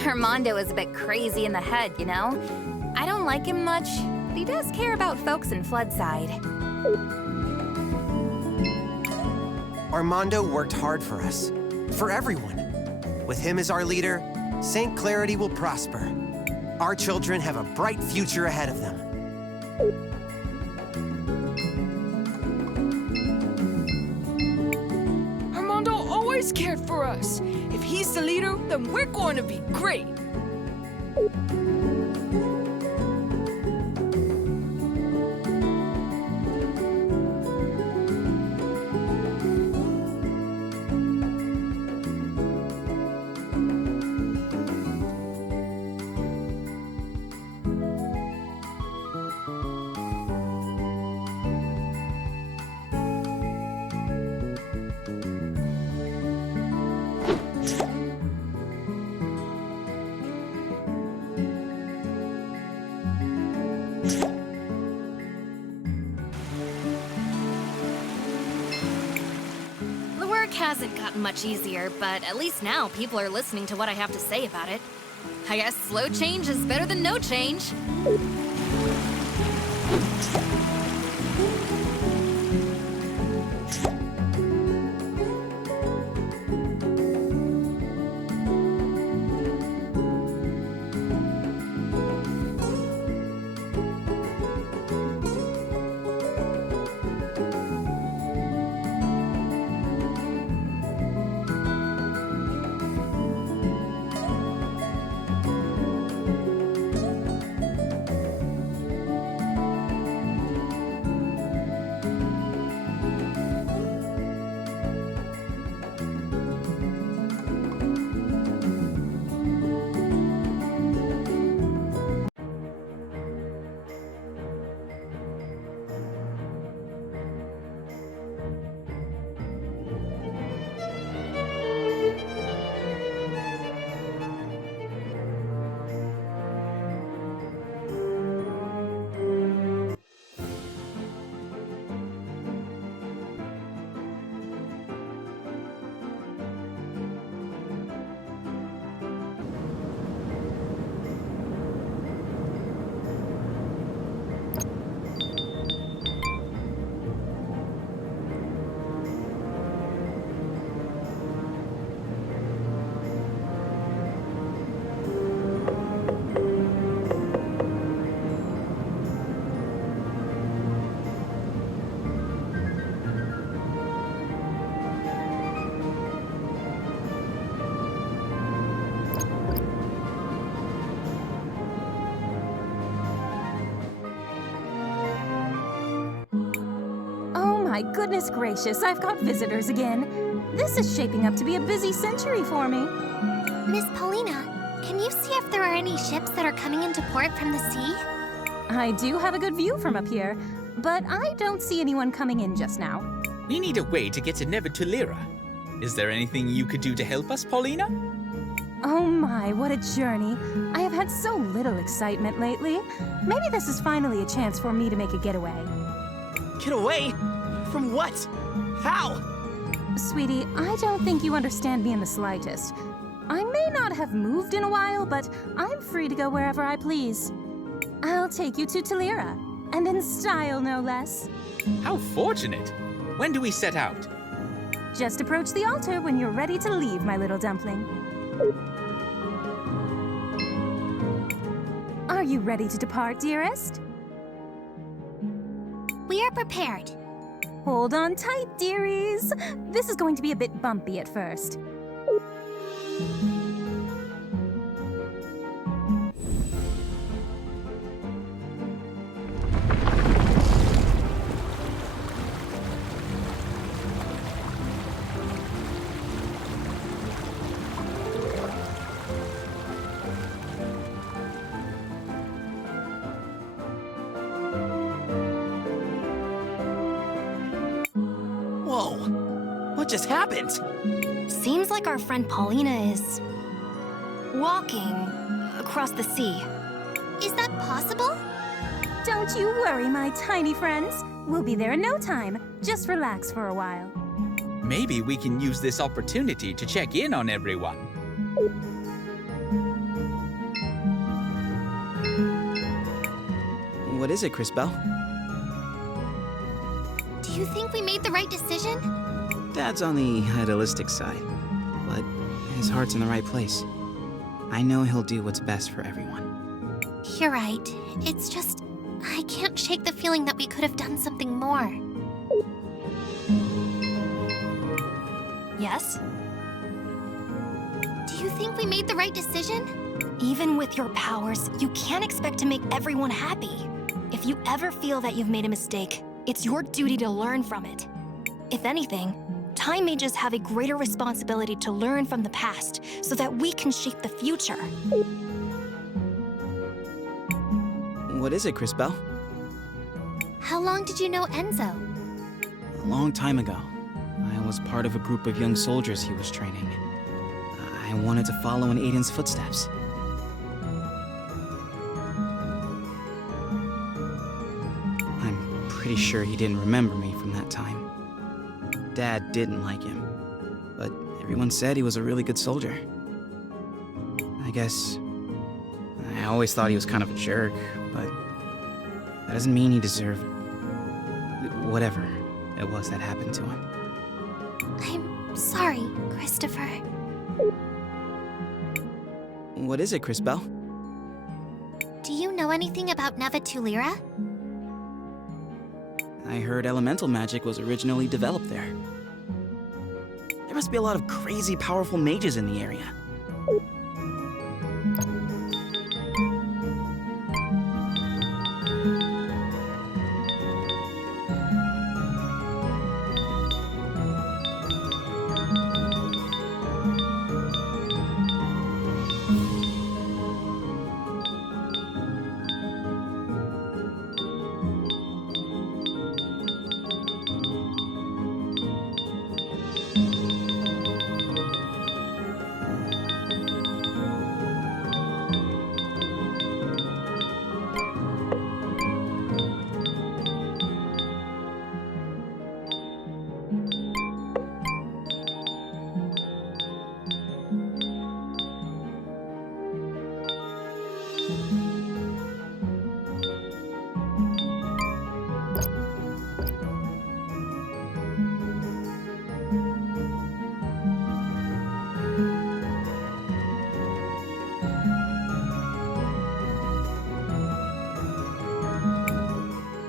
Armando is a bit crazy in the head, you know? I don't like him much, but he does care about folks in Floodside. Armando worked hard for us, for everyone. With him as our leader, St. Clarity will prosper. Our children have a bright future ahead of them. Armando always cared for us. If he's the leader, then we're going to be great. Hasn't gotten much easier, but at least now people are listening to what I have to say about it. I guess slow change is better than no change. My goodness gracious, I've got visitors again. This is shaping up to be a busy century for me. Miss Paulina, can you see if there are any ships that are coming into port from the sea? I do have a good view from up here, but I don't see anyone coming in just now. We need a way to get to Nevertulera. Is there anything you could do to help us, Paulina? Oh my, what a journey. I have had so little excitement lately. Maybe this is finally a chance for me to make a getaway. Get away? From what? How? Sweetie, I don't think you understand me in the slightest. I may not have moved in a while, but I'm free to go wherever I please. I'll take you to Talira, and in style, no less. How fortunate! When do we set out? Just approach the altar when you're ready to leave, my little dumpling. Are you ready to depart, dearest? We are prepared. Hold on tight, dearies. This is going to be a bit bumpy at first. Whoa! What just happened? Seems like our friend Paulina is walking across the sea. Is that possible? Don't you worry, my tiny friends. We'll be there in no time. Just relax for a while. Maybe we can use this opportunity to check in on everyone. What is it, Cris Belle? Do you think we made the right decision? Dad's on the idealistic side, but his heart's in the right place. I know he'll do what's best for everyone. You're right. It's just, I can't shake the feeling that we could have done something more. Yes? Do you think we made the right decision? Even with your powers, you can't expect to make everyone happy. If you ever feel that you've made a mistake, it's your duty to learn from it. If anything, time mages have a greater responsibility to learn from the past so that we can shape the future. What is it, Cris Belle? How long did you know Enzo? A long time ago, I was part of a group of young soldiers he was training. I wanted to follow in Aiden's footsteps. I'm pretty sure he didn't remember me from that time. Dad didn't like him, but everyone said he was a really good soldier. I guess I always thought he was kind of a jerk, but that doesn't mean he deserved whatever it was that happened to him. I'm sorry, Christopher. What is it, Cris Belle? Do you know anything about Neva Tulira? I heard elemental magic was originally developed there. There must be a lot of crazy powerful mages in the area.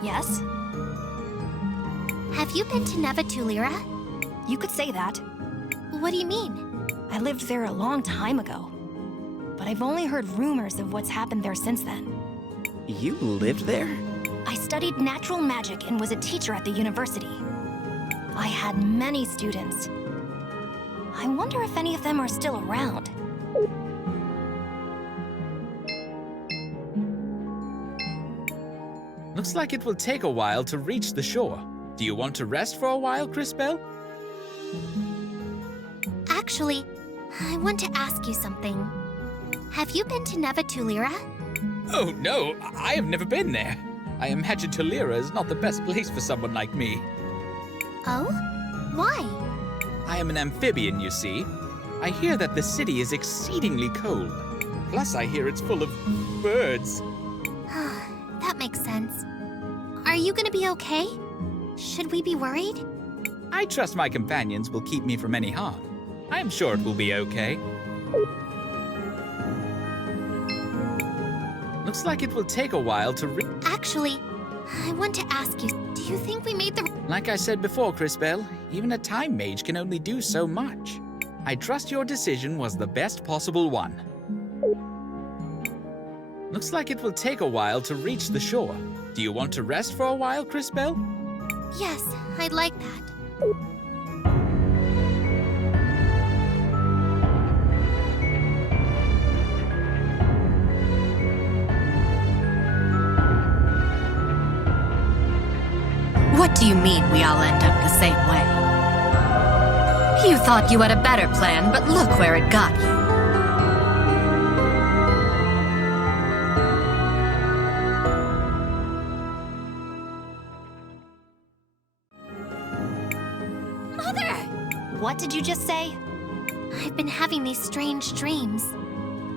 Yes? Have you been to Neva Tulira? You could say that. What do you mean? I lived there a long time ago, but I've only heard rumors of what's happened there since then. You lived there? I studied natural magic and was a teacher at the university. I had many students. I wonder if any of them are still around. Looks like it will take a while to reach the shore. Do you want to rest for a while, Cris Belle? Actually, I want to ask you something. Have you been to Neva Tulira? Oh no, I have never been there. I imagine Tulira is not the best place for someone like me. Oh? Why? I am an amphibian, you see. I hear that the city is exceedingly cold. Plus, I hear it's full of birds. That makes sense. Are you gonna be okay? Should we be worried? I trust my companions will keep me from any harm. I am sure it will be okay. Looks like it will take a while to Actually, I want to ask you, do you think we made the... Like I said before, Crisbell, even a time mage can only do so much. I trust your decision was the best possible one. Looks like it will take a while to reach the shore. Do you want to rest for a while, Crisbell? Yes, I'd like that. What do you mean we all end up the same way? You thought you had a better plan, but look where it got you. Mother! What did you just say? I've been having these strange dreams.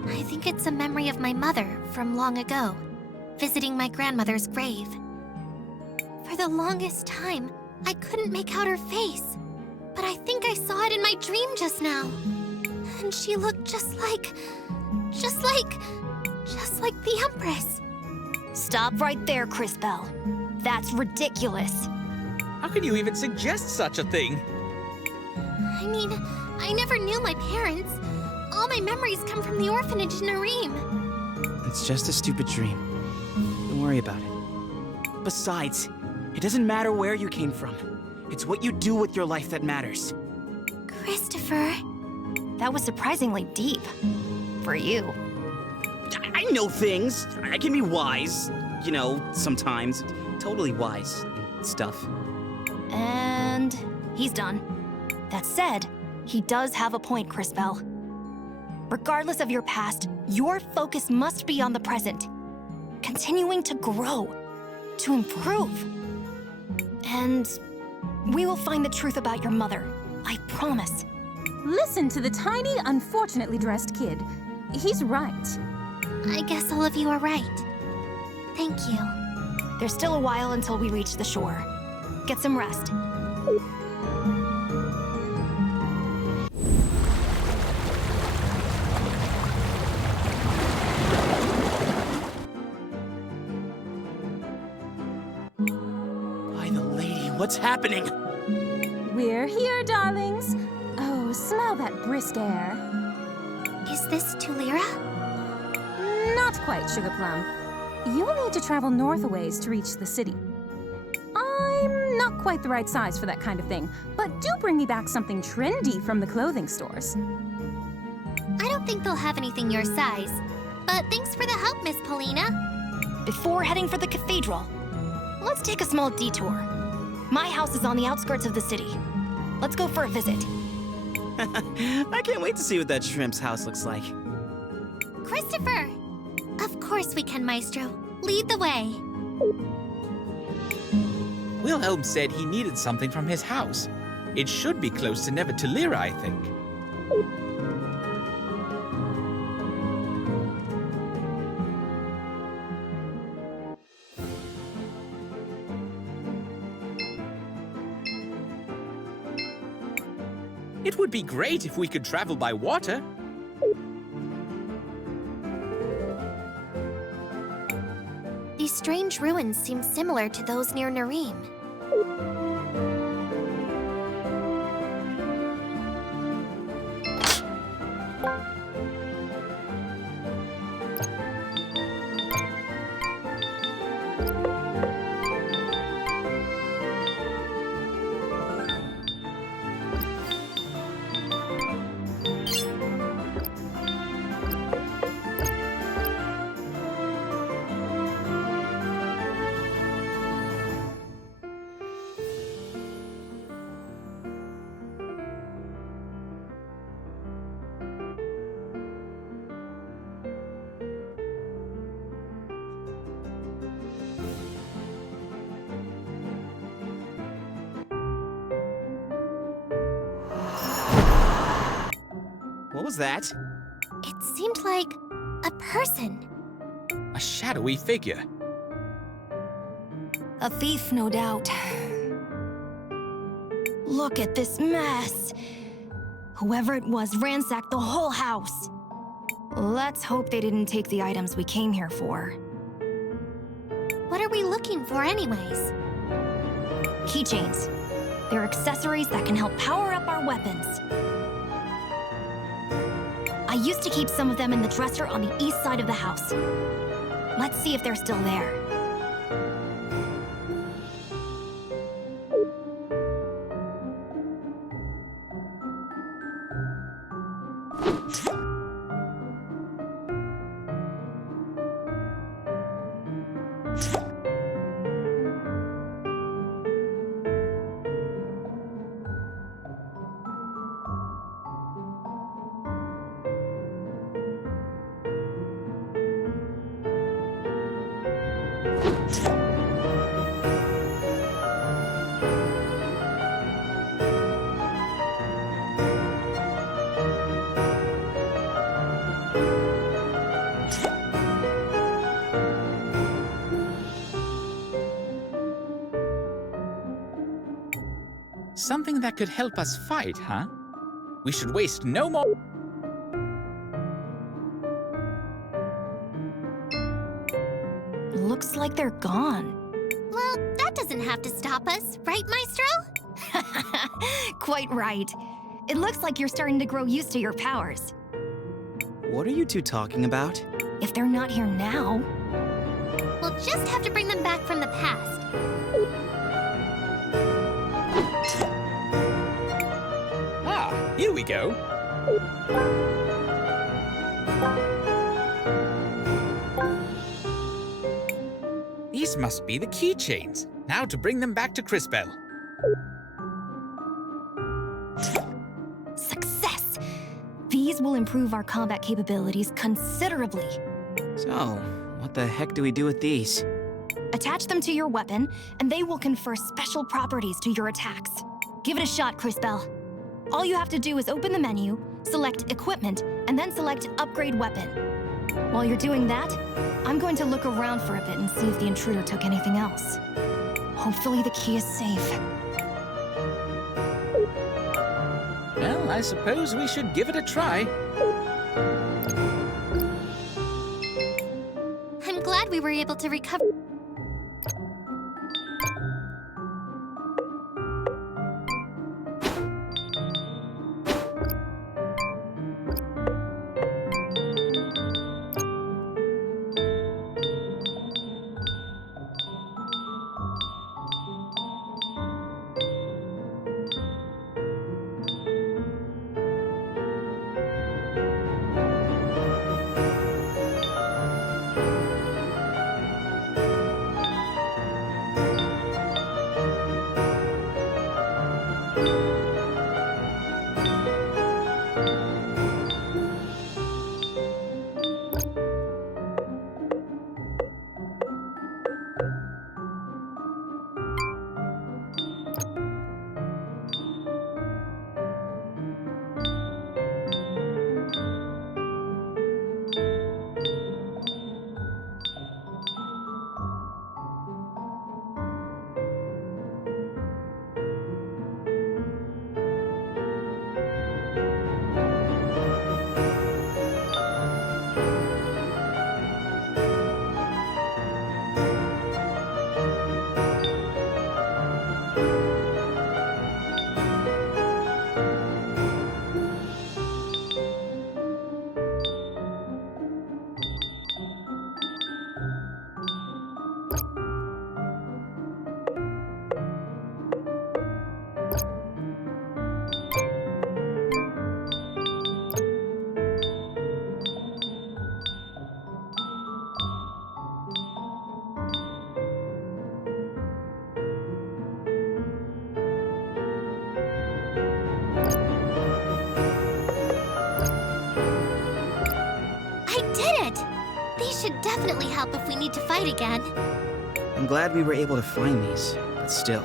I think it's a memory of my mother from long ago, visiting my grandmother's grave. For the longest time, I couldn't make out her face, but I think I saw it in my dream just now. And she looked just like the Empress. Stop right there, Crisbell. That's ridiculous. How can you even suggest such a thing? I mean, I never knew my parents. All my memories come from the orphanage in Nareem. It's just a stupid dream. Don't worry about it. Besides, it doesn't matter where you came from. It's what you do with your life that matters. Christopher. That was surprisingly deep. For you. I know things. I can be wise. You know, sometimes. Totally wise and stuff. And he's done. That said, he does have a point, Crisbell. Regardless of your past, your focus must be on the present. Continuing to grow. To improve. And we will find the truth about your mother. I promise. Listen to the tiny, unfortunately dressed kid. He's right. I guess all of you are right. Thank you. There's still a while until we reach the shore. Get some rest. By the lady, what's happening? We're here, darlings. Oh, smell that brisk air. Is this Tulira? Not quite, Sugar Plum. You'll need to travel north a ways to reach the city. I'm not quite the right size for that kind of thing, but do bring me back something trendy from the clothing stores. I don't think they'll have anything your size, but thanks for the help, Miss Paulina. Before heading for the cathedral, let's take a small detour. My house is on the outskirts of the city. Let's go for a visit. I can't wait to see what that shrimp's house looks like. Christopher! Of course we can, Maestro. Lead the way. Wilhelm said he needed something from his house. It should be close to Never Tulira, I think. It would be great if we could travel by water. These strange ruins seem similar to those near Nareem. was that? It seemed like a person. A shadowy figure. A thief, no doubt. Look at this mess. Whoever it was ransacked the whole house. Let's hope they didn't take the items we came here for. What are we looking for anyways? Keychains. They're accessories that can help power up our weapons. I used to keep some of them in the dresser on the east side of the house. Let's see if they're still there. Something that could help us fight, huh? We should waste no more... Looks like they're gone. Well, that doesn't have to stop us, right, Maestro? Quite right. It looks like you're starting to grow used to your powers. What are you two talking about? If they're not here now... We'll just have to bring them back from the past. Ah, here we go. These must be the keychains. Now to bring them back to Cris Bell. Success! These will improve our combat capabilities considerably. So, what the heck do we do with these? Attach them to your weapon, and they will confer special properties to your attacks. Give it a shot, Cris Bell. All you have to do is open the menu, select Equipment, and then select Upgrade Weapon. While you're doing that, I'm going to look around for a bit and see if the intruder took anything else. Hopefully the key is safe. Well, I suppose we should give it a try. I'm glad we were able to recover. Should definitely help if we need to fight again. I'm glad we were able to find these, but still,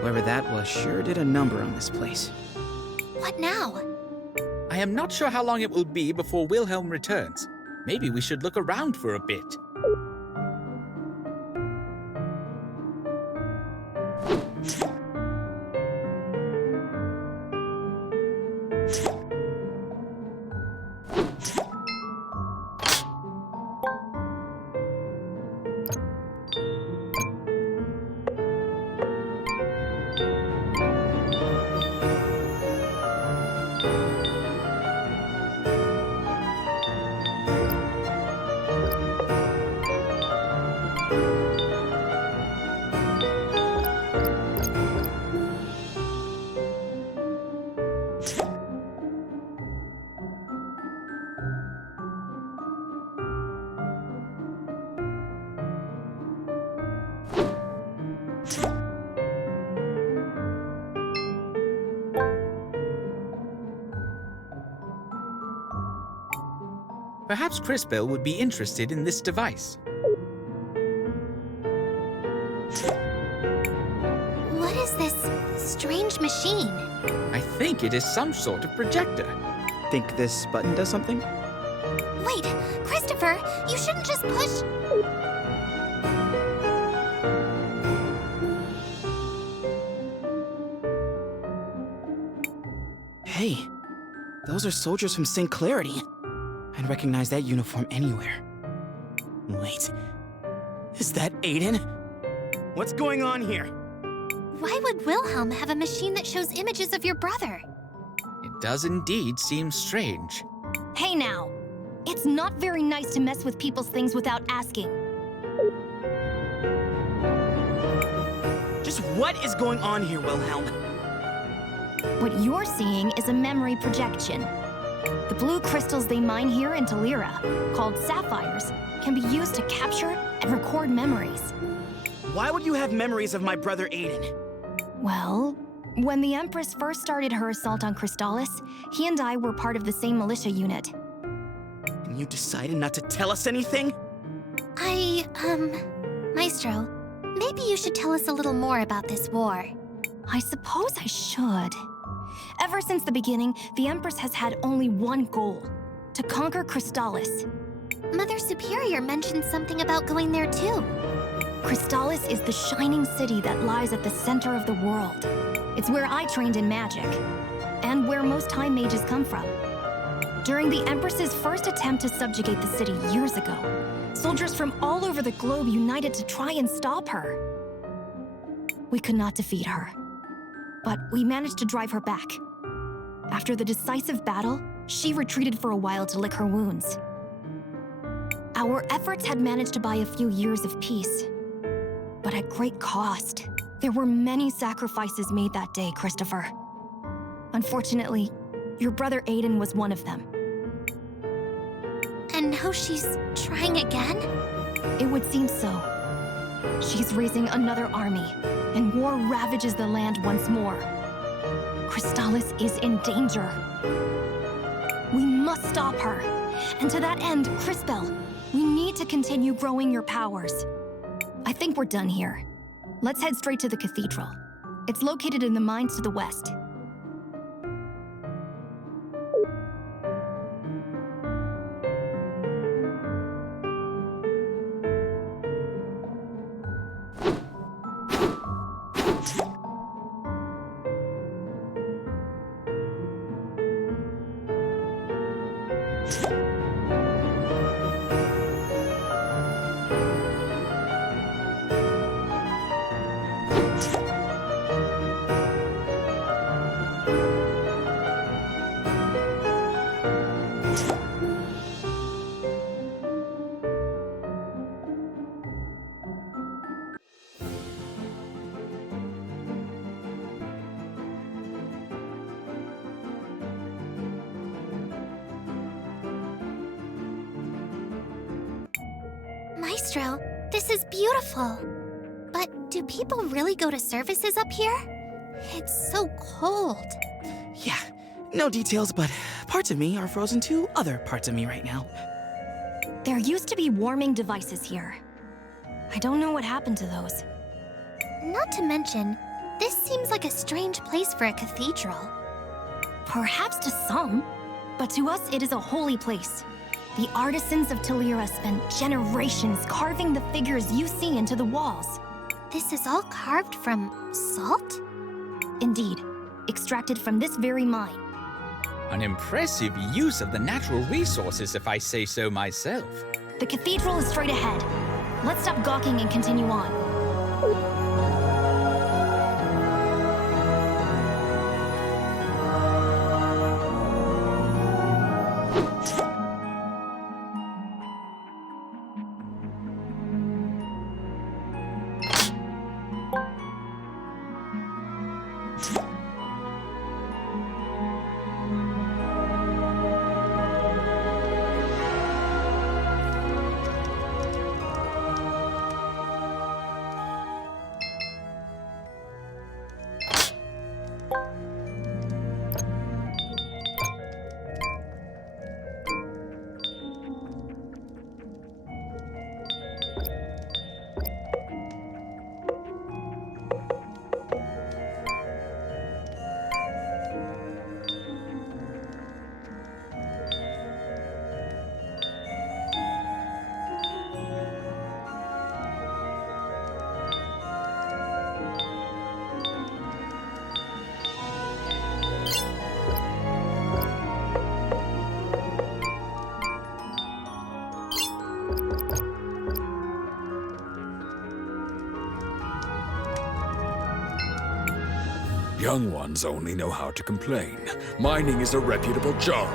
whoever that was sure did a number on this place. What now? I am not sure how long it will be before Wilhelm returns. Maybe we should look around for a bit. Perhaps Crisbell would be interested in this device. What is this strange machine? I think it is some sort of projector. Think this button does something? Wait, Christopher, you shouldn't just push. Hey, those are soldiers from St. Clarity. I'd recognize that uniform anywhere. Wait, is that Aiden? What's going on here? Why would Wilhelm have a machine that shows images of your brother? It does indeed seem strange. Hey now, it's not very nice to mess with people's things without asking. Just what is going on here, Wilhelm? What you're seeing is a memory projection. The blue crystals they mine here in Talira, called sapphires, can be used to capture and record memories. Why would you have memories of my brother Aiden? Well, when the Empress first started her assault on Crystallis, he and I were part of the same militia unit. And you decided not to tell us anything? Maestro, maybe you should tell us a little more about this war. I suppose I should. Ever since the beginning, the Empress has had only one goal: to conquer Crystallis. Mother Superior mentioned something about going there too. Crystallis is the shining city that lies at the center of the world. It's where I trained in magic, and where most time mages come from. During the Empress's first attempt to subjugate the city years ago, soldiers from all over the globe united to try and stop her. We could not defeat her, but we managed to drive her back. After the decisive battle, she retreated for a while to lick her wounds. Our efforts had managed to buy a few years of peace, but at great cost. There were many sacrifices made that day, Christopher. Unfortunately, your brother Aiden was one of them. And now she's trying again? It would seem so. She's raising another army, and war ravages the land once more. Crystallis is in danger. We must stop her. And to that end, Crisbell, we need to continue growing your powers. I think we're done here. Let's head straight to the cathedral. It's located in the mines to the west. Maestro, this is beautiful. But do people really go to services up here? It's so cold. Yeah, no details, but parts of me are frozen to other parts of me right now. There used to be warming devices here. I don't know what happened to those. Not to mention, this seems like a strange place for a cathedral. Perhaps to some, But to us, it is a holy place. The artisans of Talira spent generations carving the figures you see into the walls. This is all carved from salt? Indeed, extracted from this very mine. An impressive use of the natural resources, if I say so myself. The cathedral is straight ahead. Let's stop gawking and continue on. Young ones only know how to complain. Mining is a reputable job.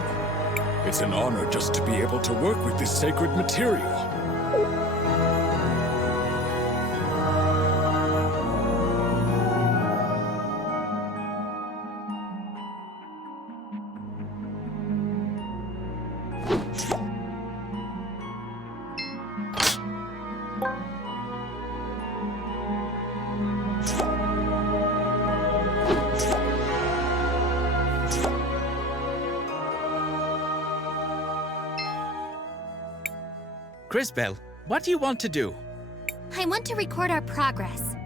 It's an honor just to be able to work with this sacred material. Crisbel, what do you want to do? I want to record our progress.